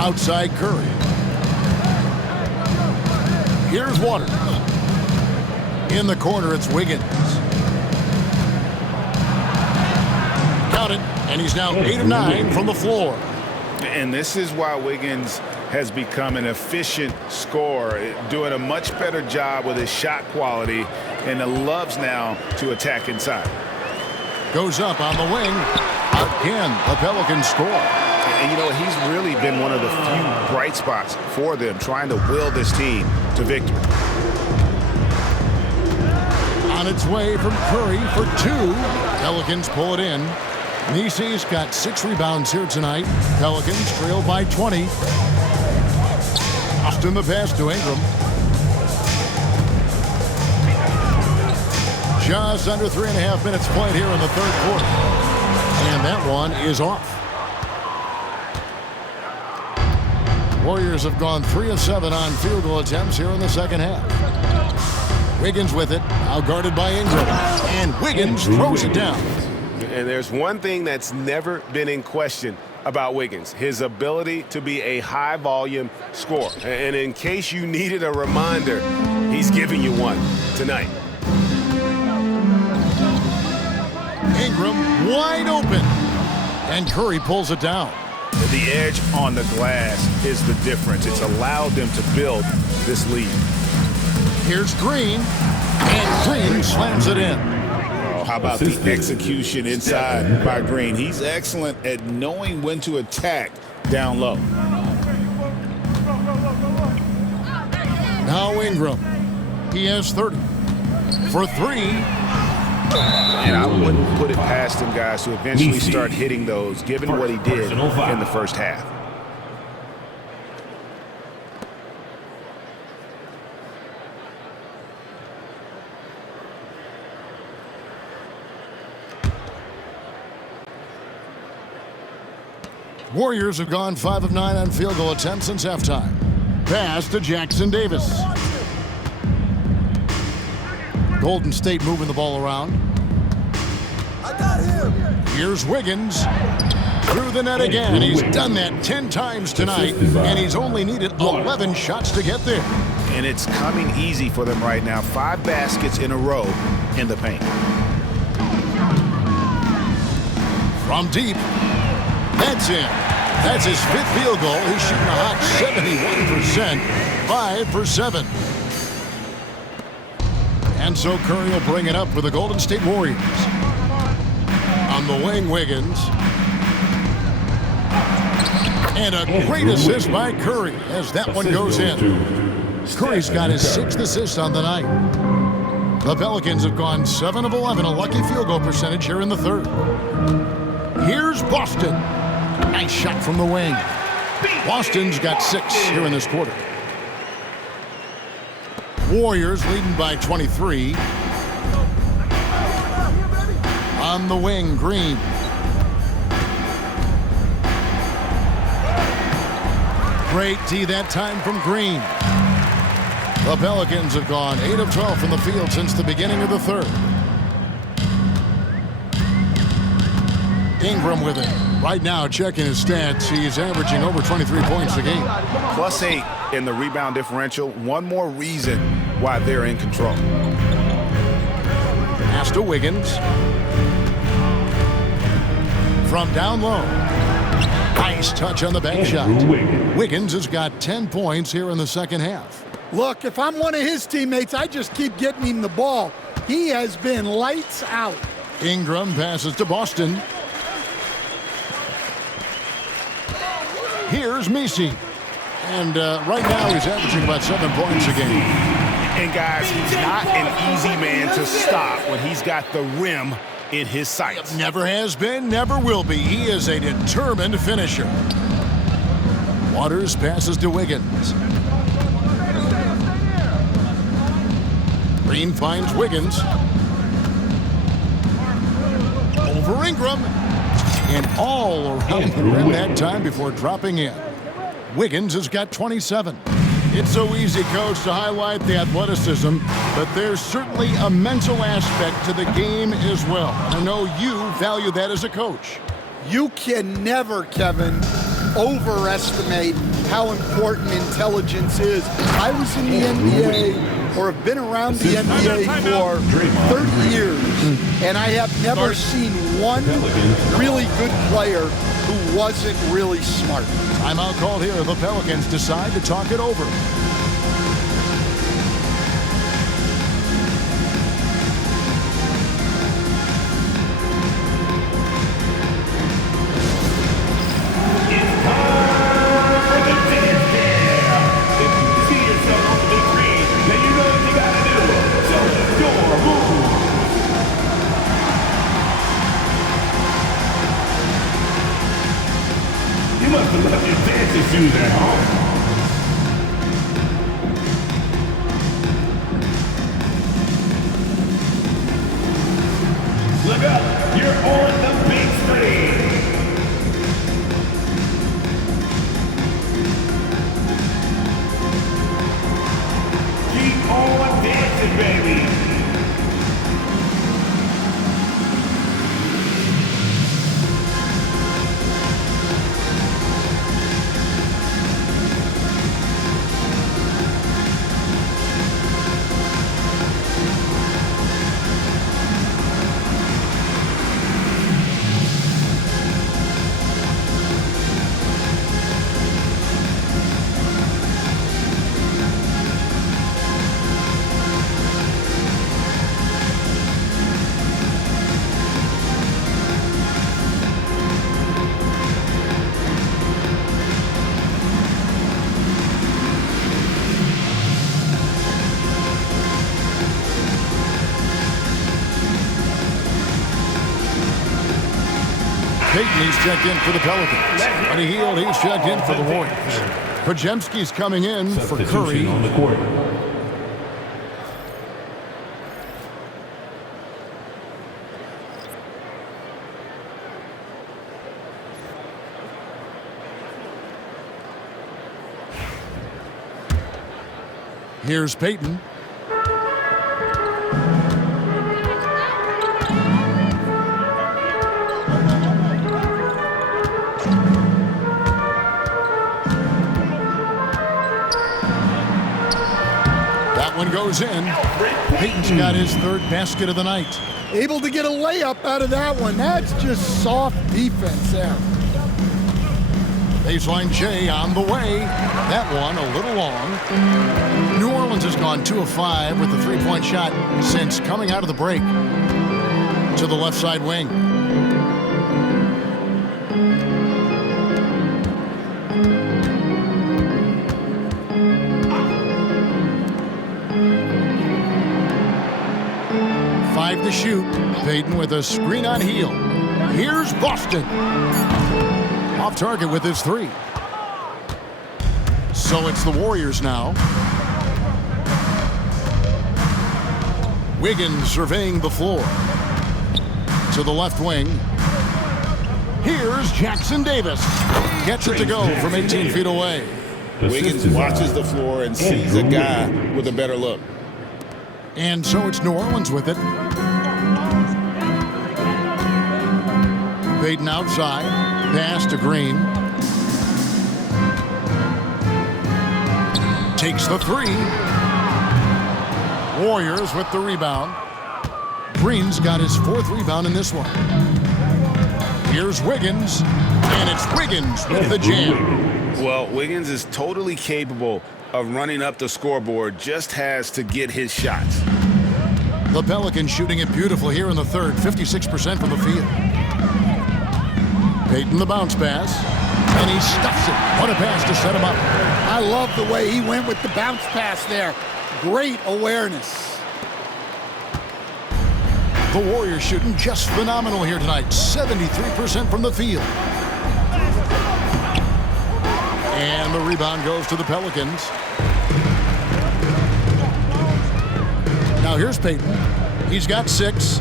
Outside Curry. Here's Waters. In the corner, it's Wiggins. Count it, and he's now 8 of 9 from the floor. And this is why Wiggins has become an efficient scorer, doing a much better job with his shot quality, and loves now to attack inside. Goes up on the wing. Again, the Pelicans score. And you know, he's really been one of the few bright spots for them, trying to will this team to victory. On its way from Curry for 2. Pelicans pull it in. Misi's got 6 rebounds here tonight. Pelicans trail by 20. Austin the pass to Ingram. Just under 3.5 minutes played here in the third quarter. And that one is off. Warriors have gone 3 of 7 on field goal attempts here in the second half. Wiggins with it, now guarded by Ingram. And Wiggins throws it down. And there's one thing that's never been in question about Wiggins, his ability to be a high-volume scorer. And in case you needed a reminder, he's giving you one tonight. Ingram wide open. And Curry pulls it down. The edge on the glass is the difference. It's allowed them to build this lead. Here's Green. And Green slams it in. How about the execution inside by Green? He's excellent at knowing when to attack down low. Now Ingram. He has 30. For 3. And I wouldn't put it past him, guys, to eventually start hitting those, given what he did in the first half. Warriors have gone 5 of 9 on field goal attempts since halftime. Pass to Jackson Davis. Golden State moving the ball around. I got him. Here's Wiggins. Through the net again. He's done that 10 times tonight, and he's only needed 11 shots to get there. And it's coming easy for them right now. 5 baskets in a row in the paint. From deep. That's in. That's his 5th field goal. He's shooting a hot 71%. 5 for 7. And so Curry will bring it up for the Golden State Warriors. On the wing, Wiggins. And a great assist by Curry as that one goes in. Curry's got his 6th assist on the night. The Pelicans have gone 7 of 11, a lucky field goal percentage here in the 3rd. Here's Boston. Nice shot from the wing. Boston's got 6 here in this quarter. Warriors leading by 23. On the wing, Green. Great D that time from Green. The Pelicans have gone 8 of 12 from the field since the beginning of the 3rd. Ingram with it. Right now, checking his stats, he's averaging over 23 points a game. +8 in the rebound differential. One more reason why they're in control. Pass to Wiggins. From down low. Nice touch on the bank shot. Wiggins has got 10 points here in the 2nd half. Look, if I'm one of his teammates, I just keep getting him the ball. He has been lights out. Ingram passes to Boston. Here's Messi. And right now he's averaging about 7 points a game. And guys, he's not an easy man to stop when he's got the rim in his sights. Never has been, never will be. He is a determined finisher. Waters passes to Wiggins. Green finds Wiggins. Over Ingram. And all around the rim that time before dropping in. Wiggins has got 27. It's so easy, Coach, to highlight the athleticism, but there's certainly a mental aspect to the game as well. I know you value that as a coach. You can never, Kevin, overestimate how important intelligence is. I was in the NBA, or have been around the NBA for 30 years, and I have never seen one really good player who wasn't really smart. Timeout called here. The Pelicans decide to talk it over. Shoes at home. Look up, you're on the big screen. Keep on dancing, baby. Payton, he's checked in for the Pelicans. Buddy Hield, he's checked in for the Warriors. Podziemski's coming in for Curry. On the court. Here's Peyton. That one goes in. Peyton's got his third basket of the night. Able to get a layup out of that one. That's just soft defense there. Baseline J on the way. That one a little long. New Orleans has gone 2 of 5 with the three-point shot since coming out of the break. To the left side wing. To shoot. Peyton with a screen on heel. Here's Boston. Off target with his three. So it's the Warriors now. Wiggins surveying the floor. To the left wing. Here's Jackson Davis. Gets it to go from 18 feet away. Wiggins watches the floor and sees a guy with a better look. And so it's New Orleans with it. Peyton outside. Pass to Green. Takes the three. Warriors with the rebound. Green's got his 4th rebound in this one. Here's Wiggins. And it's Wiggins with the jam. Well, Wiggins is totally capable of running up the scoreboard, just has to get his shots. The Pelicans shooting it beautifully here in the third, 56% from the field. Peyton the bounce pass, and he stuffs it. What a pass to set him up. I love the way he went with the bounce pass there. Great awareness. The Warriors shooting just phenomenal here tonight, 73% from the field. And the rebound goes to the Pelicans. Now here's Peyton. He's got 6.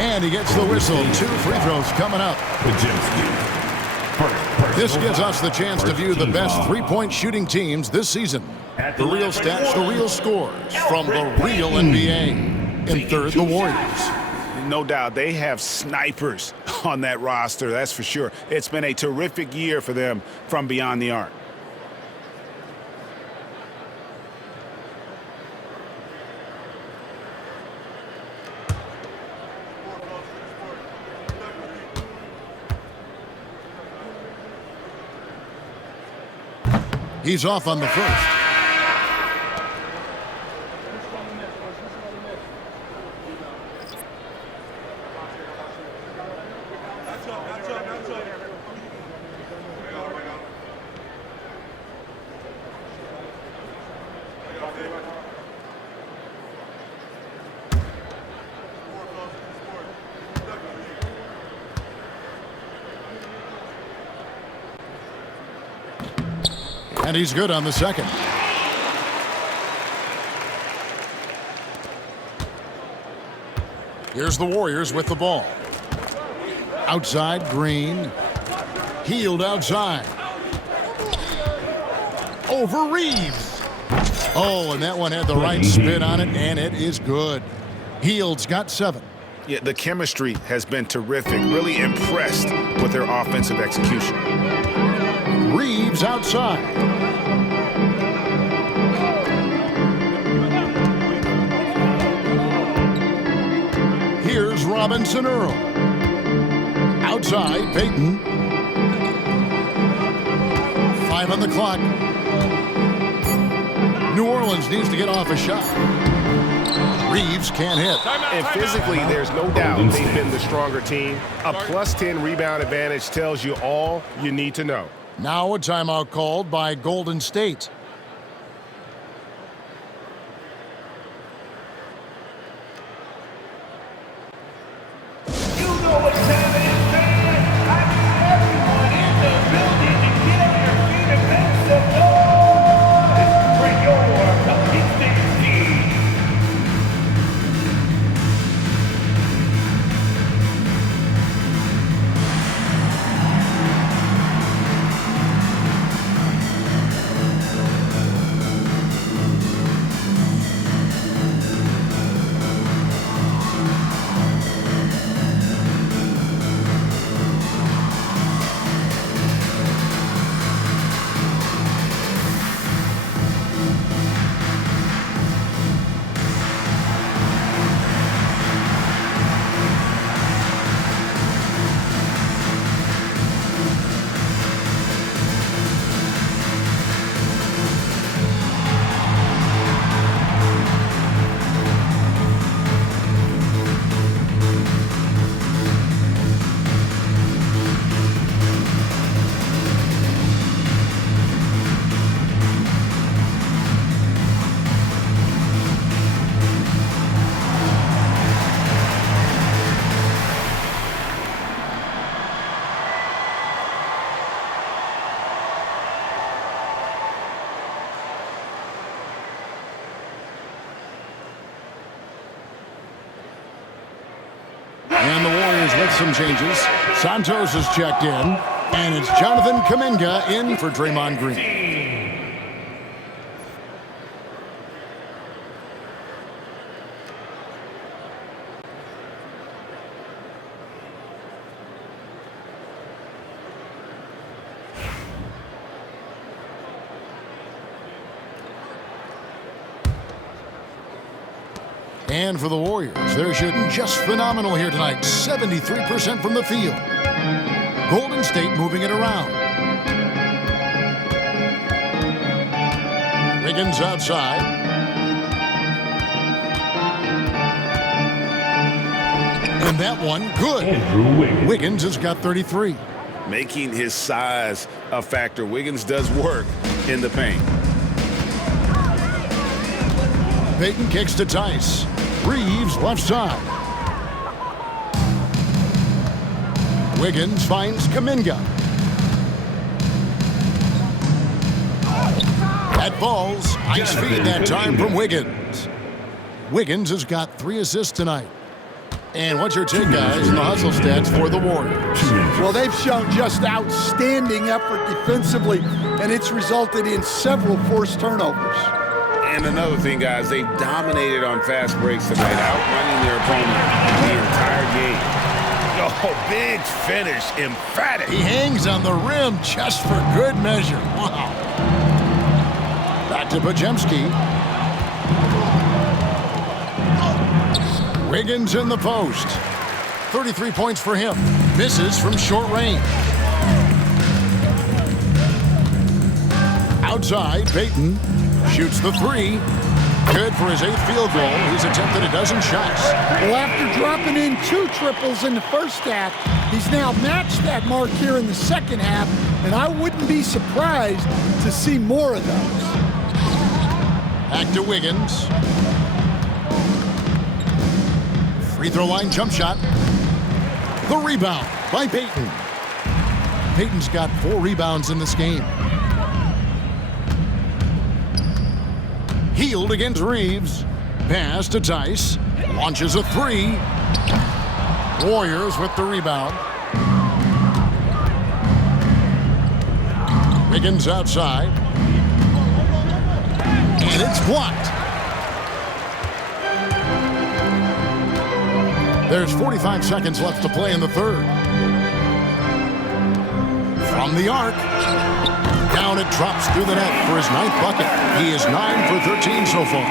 And he gets the whistle. 2 free throws coming up. This gives us the chance to view the best three-point shooting teams this season. The real stats, the real scores from the real NBA. In third, the Warriors. No doubt, they have snipers on that roster, that's for sure. It's been a terrific year for them from beyond the arc. He's off on the first. And he's good on the second. Here's the Warriors with the ball. Outside, Green. Healed outside. Over Reeves. Oh, and that one had the right spin on it, and it is good. Heald's got 7. Yeah, the chemistry has been terrific. Really impressed with their offensive execution. Reeves outside. Here's Robinson Earl. Outside, Peyton. 5 on the clock. New Orleans needs to get off a shot. Reeves can't hit. And physically, there's no doubt they've been the stronger team. A +10 rebound advantage tells you all you need to know. Now a timeout called by Golden State. You know what time it is, man. I need everyone in the building to get on your feet and make some noise for your Pelicans team. Warriors with some changes. Santos is checked in, and it's Jonathan Kuminga in for Draymond Green. And for the Warriors, they're shooting just phenomenal here tonight. 73% from the field. Golden State moving it around. Wiggins outside. And that one, good. Wiggins has got 33. Making his size a factor. Wiggins does work in the paint. Payton kicks to Tice. Reeves left side. Wiggins finds Kuminga. That falls. Nice feed that time from Wiggins. Wiggins has got 3 assists tonight. And what's your take, guys, in the hustle stats for the Warriors? Well, they've shown just outstanding effort defensively, and it's resulted in several forced turnovers. And another thing, guys, they've dominated on fast breaks tonight, outrunning their opponent the entire game. Oh, big finish, emphatic. He hangs on the rim just for good measure. Wow. Back to Podziemski. Wiggins in the post. 33 points for him. Misses from short range. Outside, Payton shoots the 3. Good for his 8th field goal. He's attempted a dozen shots. Well, after dropping in 2 triples in the first half, he's now matched that mark here in the second half, and I wouldn't be surprised to see more of those. Back to Wiggins. Free throw line jump shot. The rebound by Payton. Payton's got 4 rebounds in this game. Healed against Reeves. Pass to Tice. Launches a 3. Warriors with the rebound. Wiggins outside. And it's blocked. There's 45 seconds left to play in the third. From the arc. Down it drops through the net for his 9th bucket. He is 9 for 13 so far.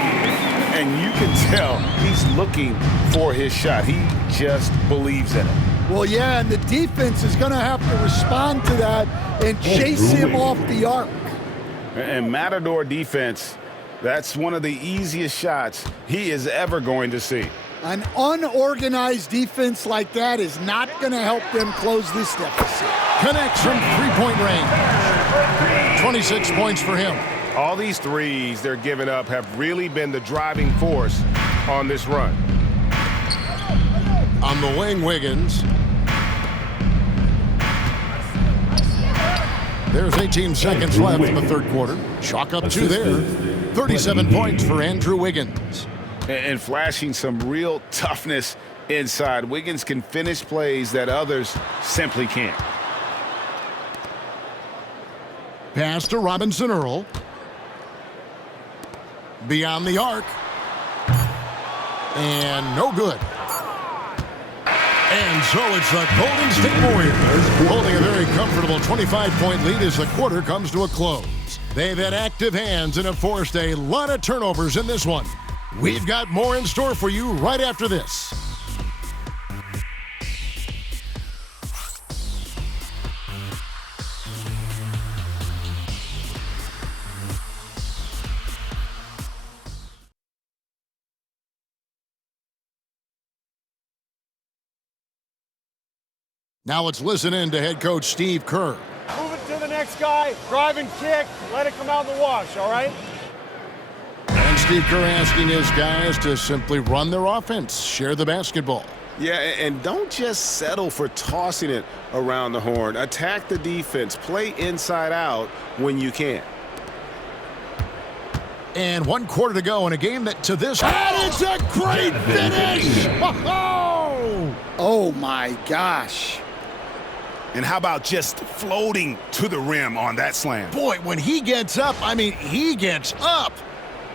And you can tell he's looking for his shot. He just believes in it. Well, yeah, and the defense is going to have to respond to that and chase him off the arc. And Matador defense, that's one of the easiest shots he is ever going to see. An unorganized defense like that is not going to help them close this deficit. Connects from 3-point range. 26 points for him. All these threes they're giving up have really been the driving force on this run. On the wing, Wiggins. There's 18 seconds left in the third quarter. Chalk up 2 there. 37 points for Andrew Wiggins. And flashing some real toughness inside. Wiggins can finish plays that others simply can't. Pass to Robinson Earl. Beyond the arc. And no good. And so it's the Golden State Warriors holding a very comfortable 25-point lead as the quarter comes to a close. They've had active hands and have forced a lot of turnovers in this one. We've got more in store for you right after this. Now let's listen in to head coach Steve Kerr. Move it to the next guy, drive and kick, let it come out in the wash, all right? And Steve Kerr asking his guys to simply run their offense, share the basketball. Yeah, and don't just settle for tossing it around the horn. Attack the defense. Play inside out when you can. And 1 quarter to go in a game that to this... And it's a great finish! Oh! Oh, my gosh. And how about just floating to the rim on that slam? Boy, when he gets up, I mean, he gets up.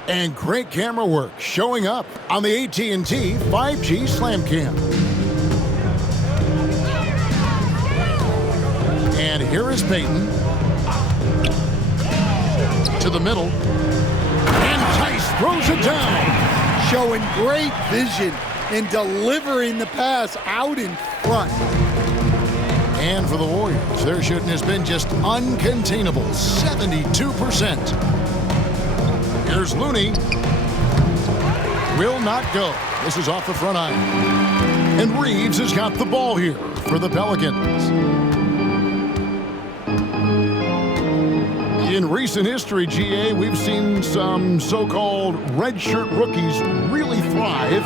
And great camera work showing up on the AT&T 5G Slam Cam. And here is Peyton. To the middle. And Tice throws it down. Showing great vision and delivering the pass out in front. And for the Warriors, their shooting has been just uncontainable, 72%. Here's Looney. Will not go. This is off the front iron. And Reeves has got the ball here for the Pelicans. In recent history, GA, we've seen some so-called redshirt rookies really thrive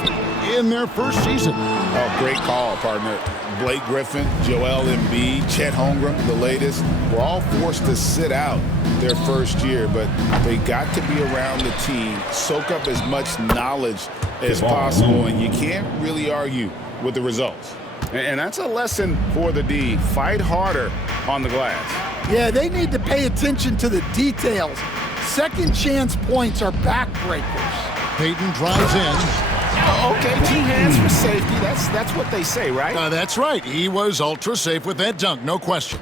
in their first season. Oh, great call, partner. Blake Griffin, Joel Embiid, Chet Holmgren, the latest, were all forced to sit out their first year, but they got to be around the team, soak up as much knowledge as possible, and you can't really argue with the results. And that's a lesson for the D. Fight harder on the glass. Yeah, they need to pay attention to the details. Second chance points are backbreakers. Peyton drives in. Okay, 2 hands for safety. That's what they say, right? That's right. He was ultra safe with that dunk, no question.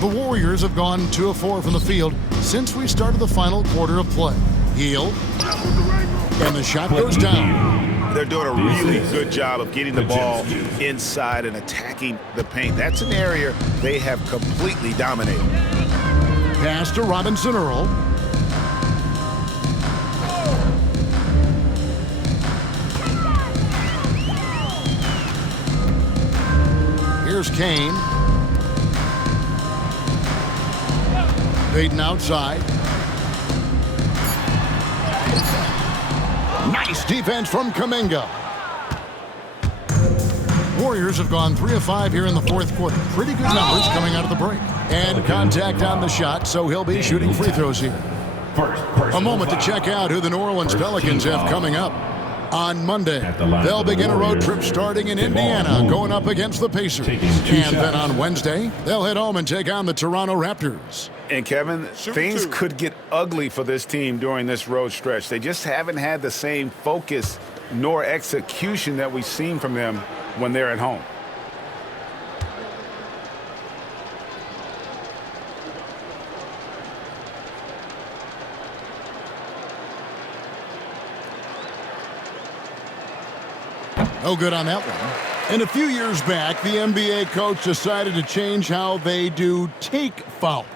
The Warriors have gone 2 of 4 from the field since we started the final quarter of play. Hield, and the shot goes down. They're doing a really good job of getting the ball inside and attacking the paint. That's an area they have completely dominated. Pass to Robinson Earl. Here's Kane. Peyton outside. Nice defense from Kuminga. Warriors have gone 3 of 5 here in the fourth quarter. Pretty good numbers coming out of the break. And contact on the shot, so he'll be shooting free throws here. A moment to check out who the New Orleans Pelicans have coming up. On Monday, they'll begin a road trip starting in Indiana, going up against the Pacers. And then on Wednesday, they'll head home and take on the Toronto Raptors. And Kevin, things could get ugly for this team during this road stretch. They just haven't had the same focus nor execution that we've seen from them when they're at home. No good on that one. And a few years back, the NBA coach decided to change how they do take fouls.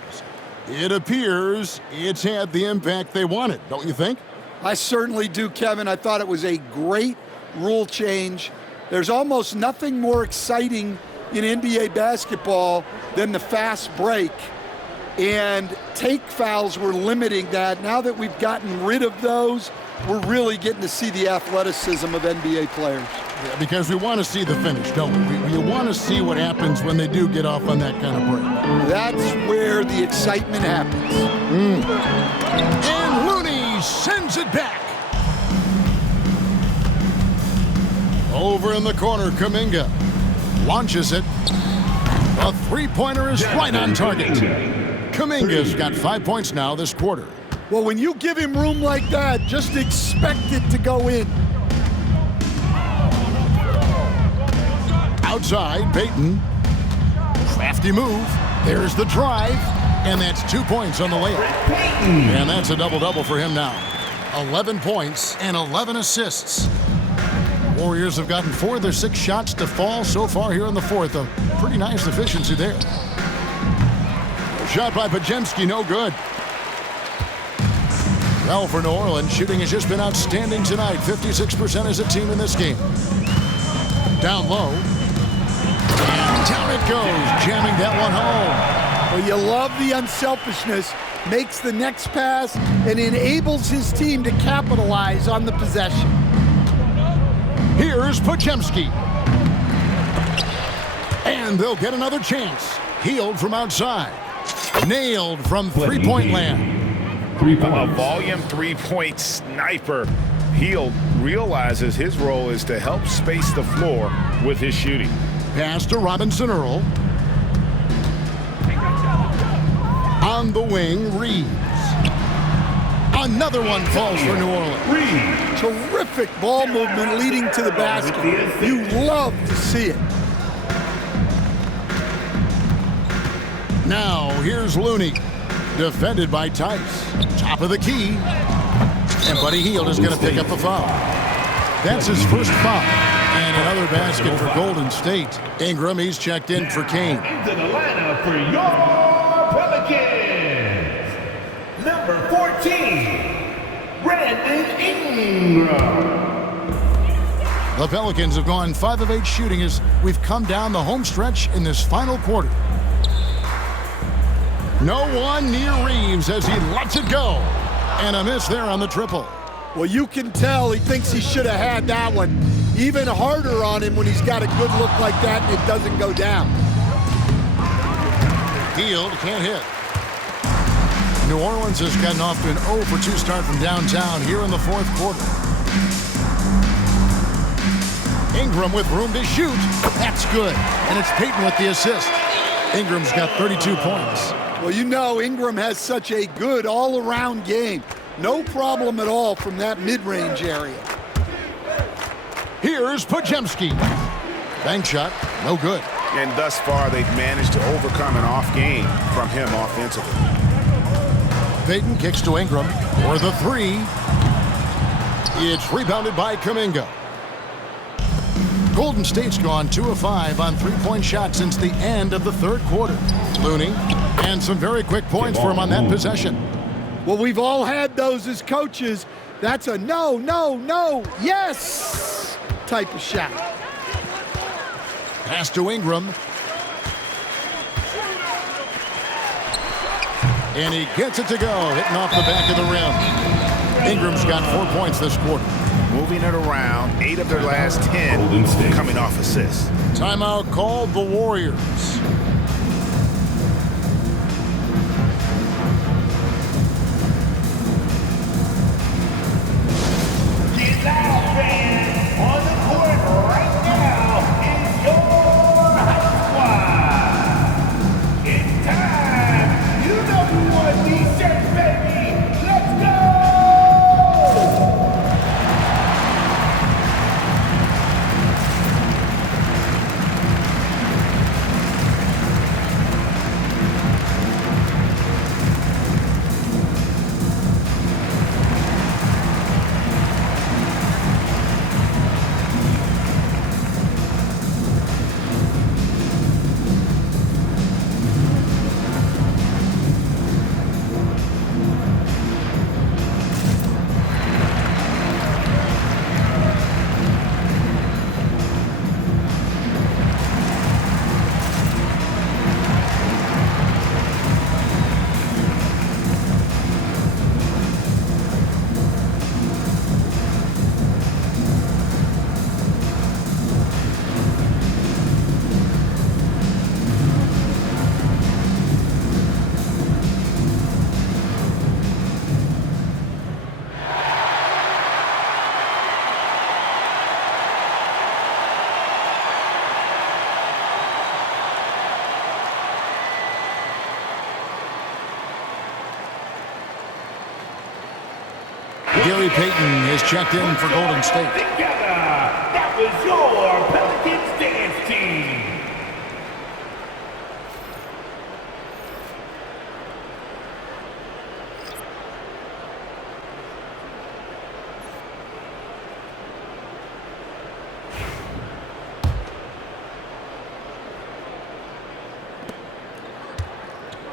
It appears it's had the impact they wanted, don't you think? I certainly do, Kevin. I thought it was a great rule change. There's almost nothing more exciting in NBA basketball than the fast break. And take fouls were limiting that. Now that we've gotten rid of those, we're really getting to see the athleticism of NBA players. Yeah, because we want to see the finish, don't we? We want to see what happens when they do get off on that kind of break. That's where the excitement happens. And Looney sends it back. Over in the corner, Kuminga launches it. A three-pointer is right on target. Kuminga's got 5 points now this quarter. Well, when you give him room like that, just expect it to go in. Outside, Peyton. Crafty move. There's the drive. And that's 2 points on the layup. And that's a double-double for him now. 11 points and 11 assists. Warriors have gotten 4 of their 6 shots to fall so far here in the fourth. A pretty nice efficiency there. Shot by Pajemski, no good. Well, for New Orleans, shooting has just been outstanding tonight. 56% as a team in this game. Down low. And down it goes, jamming that one home. Well, you love the unselfishness. Makes the next pass and enables his team to capitalize on the possession. Here's Pajemski. And they'll get another chance. Hield from outside. Nailed from three-point land. A volume three-point sniper Hield realizes his role is to help space the floor with his shooting. Pass to Robinson Earl. On the wing, Reeves. Another one falls for New Orleans. Terrific ball movement leading to the basket. You love to see it. Now, here's Looney. Defended by Tice. Top of the key. And Buddy Hield is going to pick up the foul. That's his first foul. And another basket for Golden State. Ingram, he's checked in for Kane. Into the lineup for your Pelicans. Number 14, Brandon Ingram. The Pelicans have gone 5 of 8 shooting as we've come down the home stretch in this final quarter. No one near Reeves as he lets it go. And a miss there on the triple. Well, you can tell he thinks he should have had that one. Even harder on him when he's got a good look like that and it doesn't go down. Hield can't hit. New Orleans has gotten off to an 0 for 2 start from downtown here in the fourth quarter. Ingram with room to shoot. That's good. And it's Payton with the assist. Ingram's got 32 points. Well, you know Ingram has such a good all-around game. No problem at all from that mid-range area. Here's Podziemski. Bank shot, no good. And thus far, they've managed to overcome an off game from him offensively. Payton kicks to Ingram for the 3. It's rebounded by Kuminga. Golden State's gone 2 of 5 on 3-point shots since the end of the third quarter. Looney, and some very quick points for him on that possession. Well, we've all had those as coaches. That's a no, no, no, yes type of shot. Pass to Ingram. And he gets it to go, hitting off the back of the rim. Ingram's got 4 points this quarter. Moving it around, 8 of their last 10 coming off assists. Timeout called the Warriors. Get loud, fans. On the court right now is your high squad. It's time. You know who won these shirts, baby. Let's go! Gary Payton is checked in for Golden State. Together, that was your Pelicans dance team.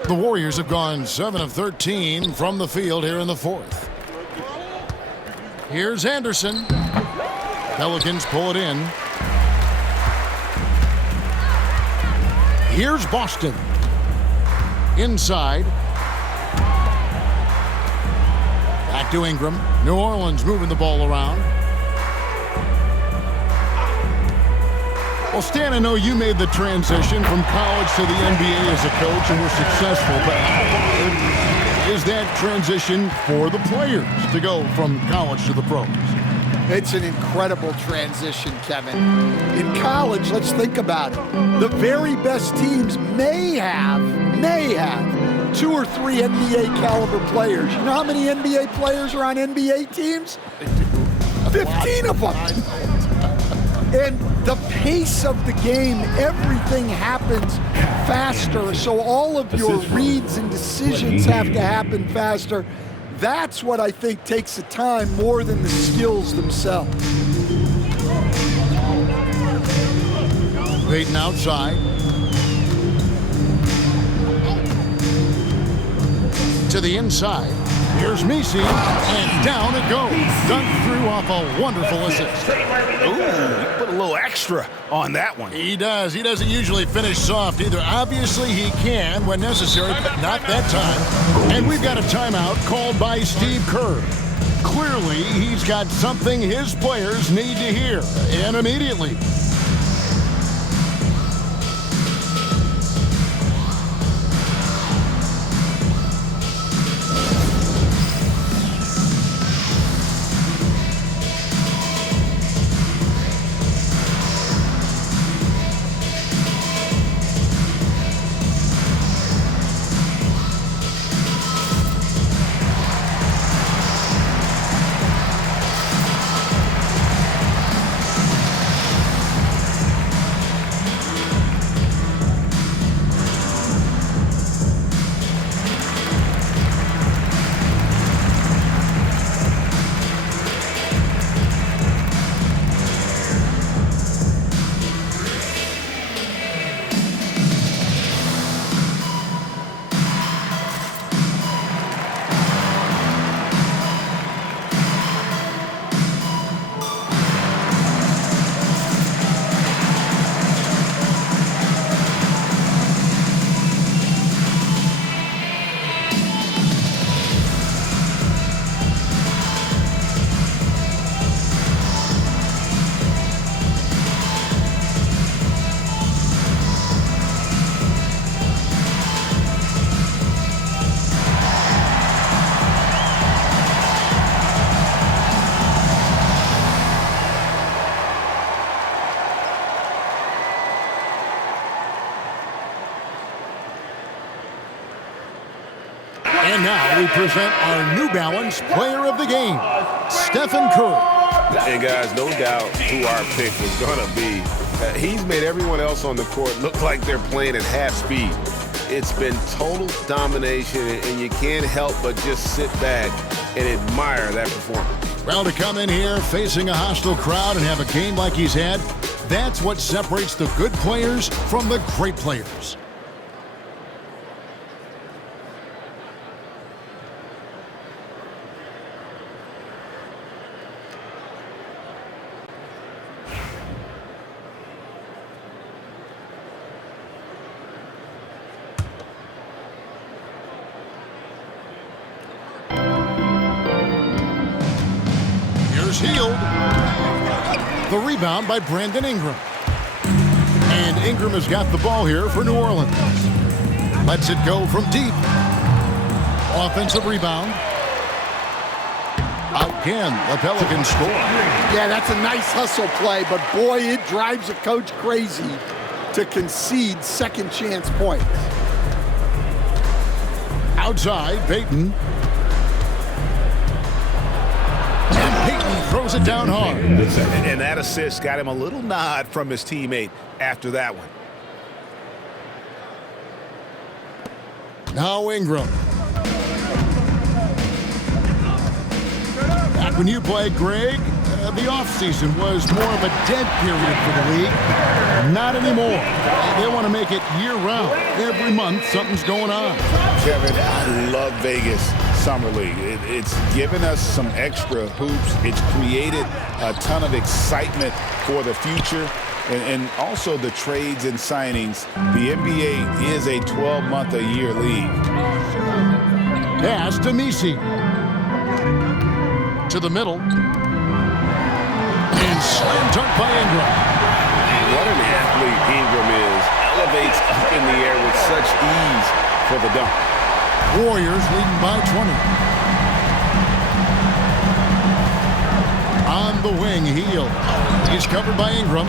The Warriors have gone 7 of 13 from the field here in the fourth. Here's Anderson. Pelicans pull it in. Here's Boston. Inside. Back to Ingram. New Orleans moving the ball around. Well, Stan, I know you made the transition from college to the NBA as a coach and were successful, but how is that transition for the players to go from college to the pros? It's an incredible transition, Kevin. In college, let's think about it. The very best teams may have 2 or 3 NBA caliber players. You know how many NBA players are on NBA teams? 15 of them. And the pace of the game, everything happens faster, so all of your reads and decisions have to happen faster. That's what I think takes the time more than the skills themselves. Payton outside. To the inside. Here's Messi, and down it goes. Dunked through off a wonderful assist. Ooh, he put a little extra on that one. He does. He doesn't usually finish soft either. Obviously, he can when necessary, but not that time. And we've got a timeout called by Steve Kerr. Clearly, he's got something his players need to hear, and immediately. And now we present our New Balance Player of the Game, Stephen Curry. Hey, guys, no doubt who our pick was going to be. He's made everyone else on the court look like they're playing at half speed. It's been total domination, and you can't help but just sit back and admire that performance. Well, to come in here facing a hostile crowd and have a game like he's had, that's what separates the good players from the great players. Healed. The rebound by Brandon Ingram. And Ingram has got the ball here for New Orleans. Lets it go from deep. Offensive rebound. Again, the Pelicans score. Yeah, that's a nice hustle play, but boy, it drives a coach crazy to concede second chance points. Outside, Payton. Throws it down hard. And that assist got him a little nod from his teammate after that one. Now Ingram. Back when you played, Greg, the offseason was more of a dead period for the league. Not anymore. They want to make it year-round. Every month, something's going on. Kevin, I love Vegas Summer League. It's given us some extra hoops. It's created a ton of excitement for the future. And also the trades and signings. The NBA is a 12-month-a-year league. Pass to Messi. To the middle. And slam dunk by Ingram. What an athlete Ingram is. Elevates up in the air with such ease for the dunk. Warriors leading by 20. On From the wing, Hield. He's covered by Ingram.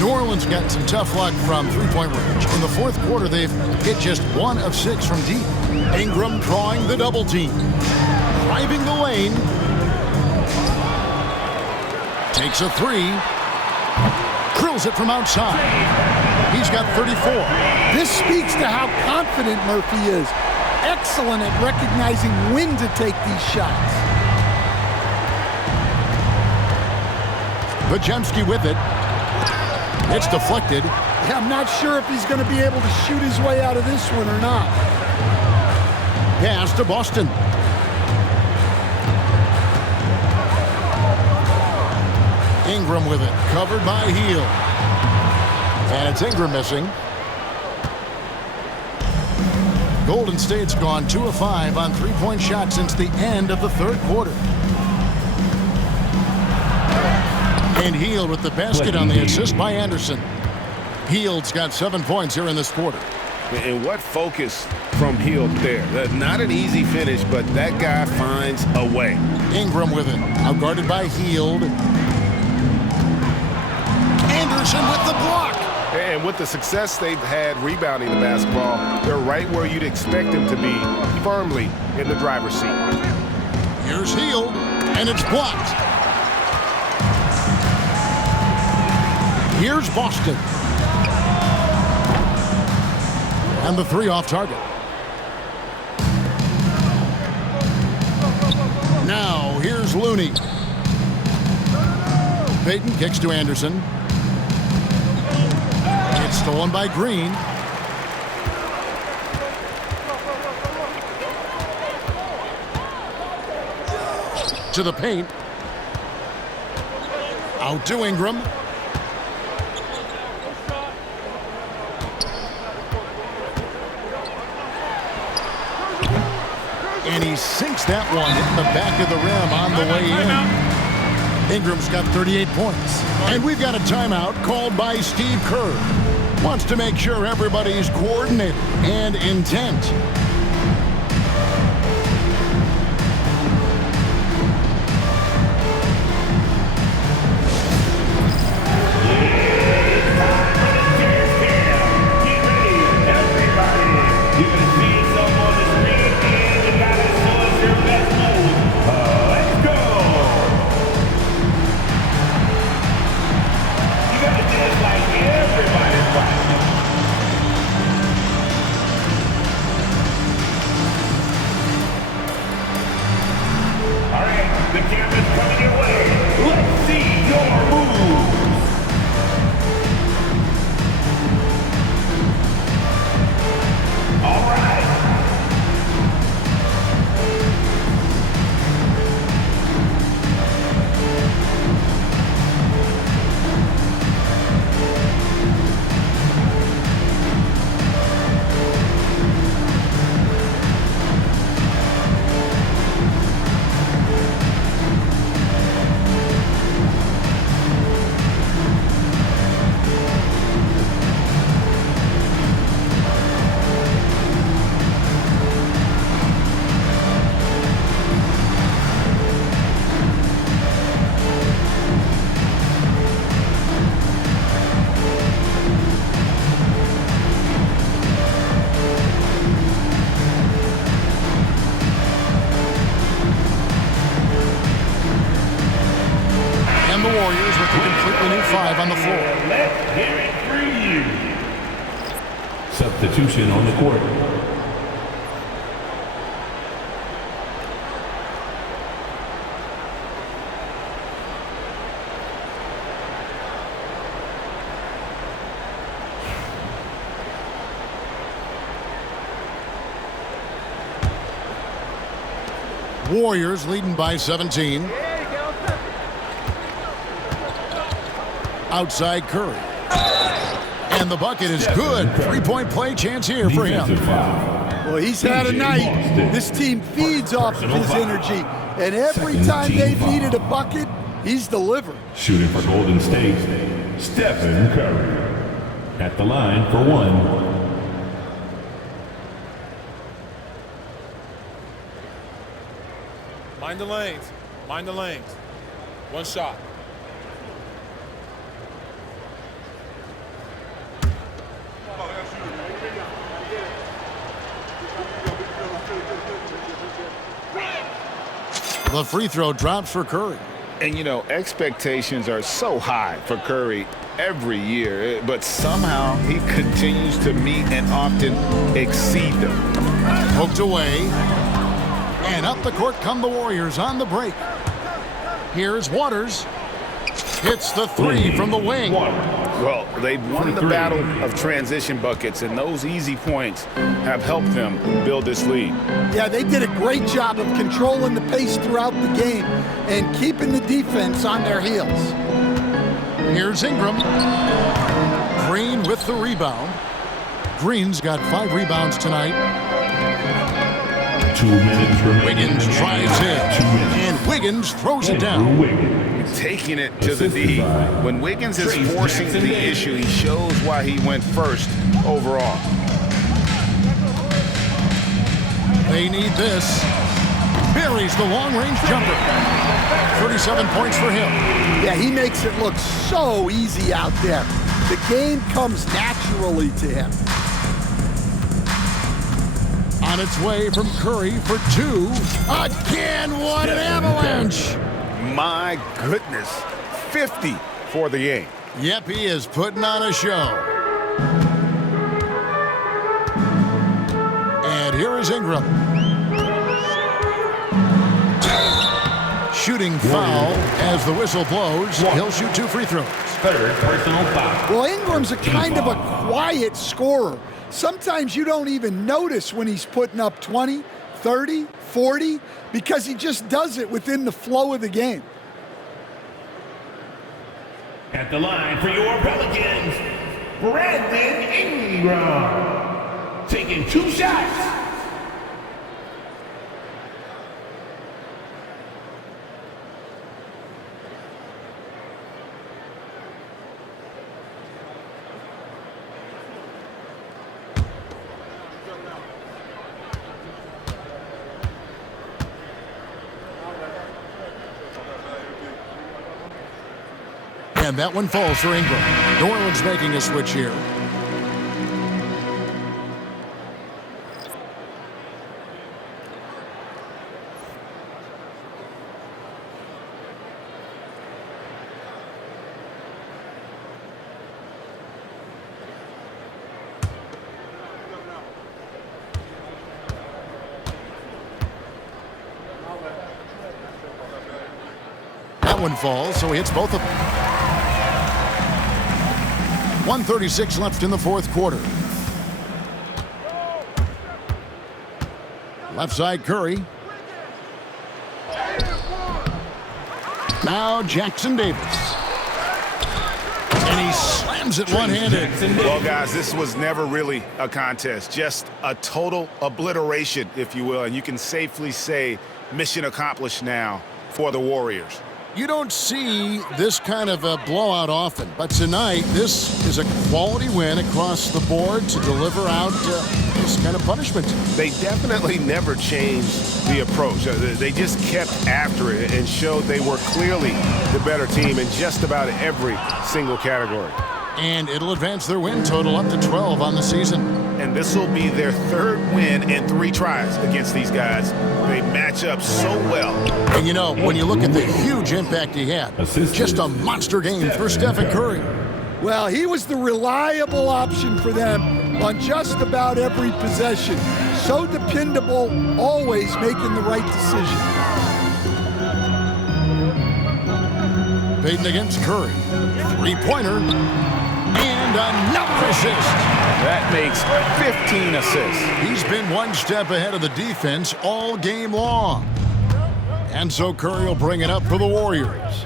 New Orleans gotten some tough luck from three-point range. In the fourth quarter, they've hit just 1 of 6 from deep. Ingram drawing the double team. Driving the lane. Takes a 3. Drills it from outside. He's got 34. This speaks to how confident Murphy is. Excellent at recognizing when to take these shots. Podziemski with it. It's deflected. Yeah, I'm not sure if he's going to be able to shoot his way out of this one or not. Pass to Boston. Ingram with it. Covered by Hield. And it's Ingram missing. Golden State's gone 2 of 5 on three-point shots since the end of the third quarter. And Hield with the basket on the assist by Anderson. Hield's got 7 points here in this quarter. And what focus from Hield there. Not an easy finish, but that guy finds a way. Ingram with it. Outguarded by Hield. Anderson with the block. And with the success they've had rebounding the basketball, they're right where you'd expect them to be, firmly in the driver's seat. Here's Hield, and it's blocked. Here's Boston. And the 3 off target. Now, here's Looney. Payton kicks to Anderson. It's stolen by Green. To the paint. Out to Ingram. And he sinks that one, hitting the back of the rim on the way in. Ingram's got 38 points. And we've got a timeout called by Steve Kerr. Wants to make sure everybody's coordinated and intent. On the floor. Let's hear it for you. Substitution on the court. Warriors leading by 17. Outside Curry. And the bucket is good. 3-point play chance here for him. Well, he's had a night. This team feeds off of his energy. And every time they've needed a bucket, he's delivered. Shooting for Golden State, Stephen Curry. At the line for 1. Mind the lanes. Mind the lanes. One shot. The free throw drops for Curry. And, you know, expectations are so high for Curry every year, but somehow he continues to meet and often exceed them. Poked away. And up the court come the Warriors on the break. Here's Waters. Hits the three from the wing. Well, they've won the battle of transition buckets, and those easy points have helped them build this lead. Yeah, they did a great job of controlling the pace throughout the game and keeping the defense on their heels. Here's Ingram. Green with the rebound. Green's got 5 rebounds tonight. 2 minutes remaining. Wiggins tries it. And Wiggins throws it down. Taking it to the D. When Wiggins is forcing the issue, he shows why he went first overall. They need this. Buries the long-range jumper. 37 points for him. Yeah, he makes it look so easy out there. The game comes naturally to him. On its way from Curry for 2. Again, what an avalanche. My goodness, 50 for the game. Yep, he is putting on a show. And here is Ingram. Shooting foul as the whistle blows. He'll shoot 2 free throws. Third personal foul. Well, Ingram's a kind of a quiet scorer. Sometimes you don't even notice when he's putting up 20, 30, 40, because he just does it within the flow of the game. At the line for your Pelicans, Brandon Ingram. Taking 2 shots. And that one falls for Ingram. New Orleans making a switch here. That one falls, so he hits both of them. 1:36 left in the fourth quarter. Left side Curry. Now Jackson Davis. And he slams it one-handed. Well, guys, this was never really a contest. Just a total obliteration, if you will. And you can safely say mission accomplished now for the Warriors. You don't see this kind of a blowout often, but tonight this is a quality win across the board to deliver out this kind of punishment. They definitely never changed the approach. They just kept after it and showed they were clearly the better team in just about every single category. And it'll advance their win total up to 12 on the season. And this will be their 3rd win in 3 tries against these guys. They match up so well. And you know, when you look at the huge impact he had, just a monster game for Stephen Curry. Well, he was the reliable option for them on just about every possession. So dependable, always making the right decision. Payton against Curry. 3-pointer. And another assist. That makes 15 assists. He's been one step ahead of the defense all game long. And so Curry will bring it up for the Warriors.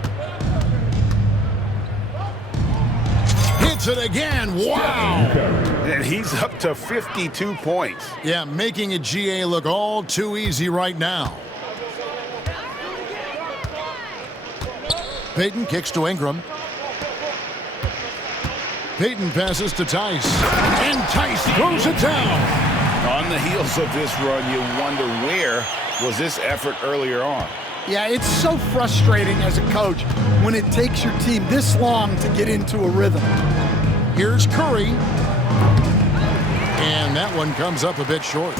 Hits it again. Wow. And he's up to 52 points. Yeah, making a GA look all too easy right now. Payton kicks to Ingram. Payton passes to Tice. And Tice throws it down. On the heels of this run, you wonder where was this effort earlier on. Yeah, it's so frustrating as a coach when it takes your team this long to get into a rhythm. Here's Curry. And that one comes up a bit short.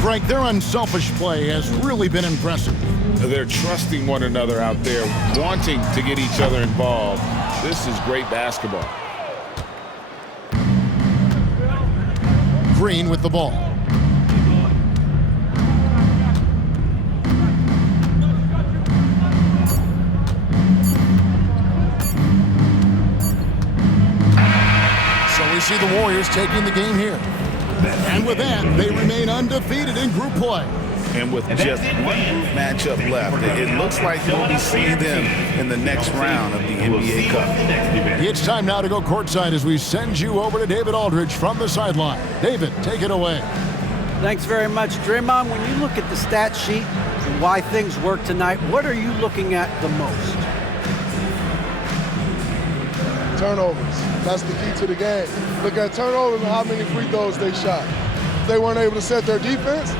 Frank, their unselfish play has really been impressive. They're trusting one another out there, wanting to get each other involved. This is great basketball. Green with the ball. So we see the Warriors taking the game here. And with that, they remain undefeated in group play. And with just one group matchup left, it looks like we'll be seeing them in the next round of the NBA Cup. It's time now to go courtside as we send you over to David Aldridge from the sideline. David, take it away. Thanks very much, Draymond. When you look at the stat sheet and why things work tonight, what are you looking at the most? Turnovers. That's the key to the game. Look at turnovers and how many free throws they shot. If they weren't able to set their defense,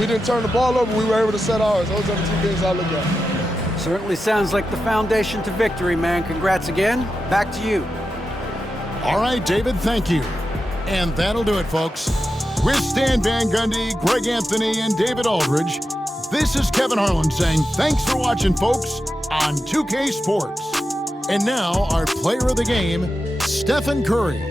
we didn't turn the ball over, we were able to set ours. Those are the two things I look at. Certainly sounds like the foundation to victory, man. Congrats again. Back to you. All right, David, thank you. And that'll do it, folks. With Stan Van Gundy, Greg Anthony, and David Aldridge, this is Kevin Harlan saying thanks for watching, folks, on 2K Sports. And now, our player of the game, Stephen Curry.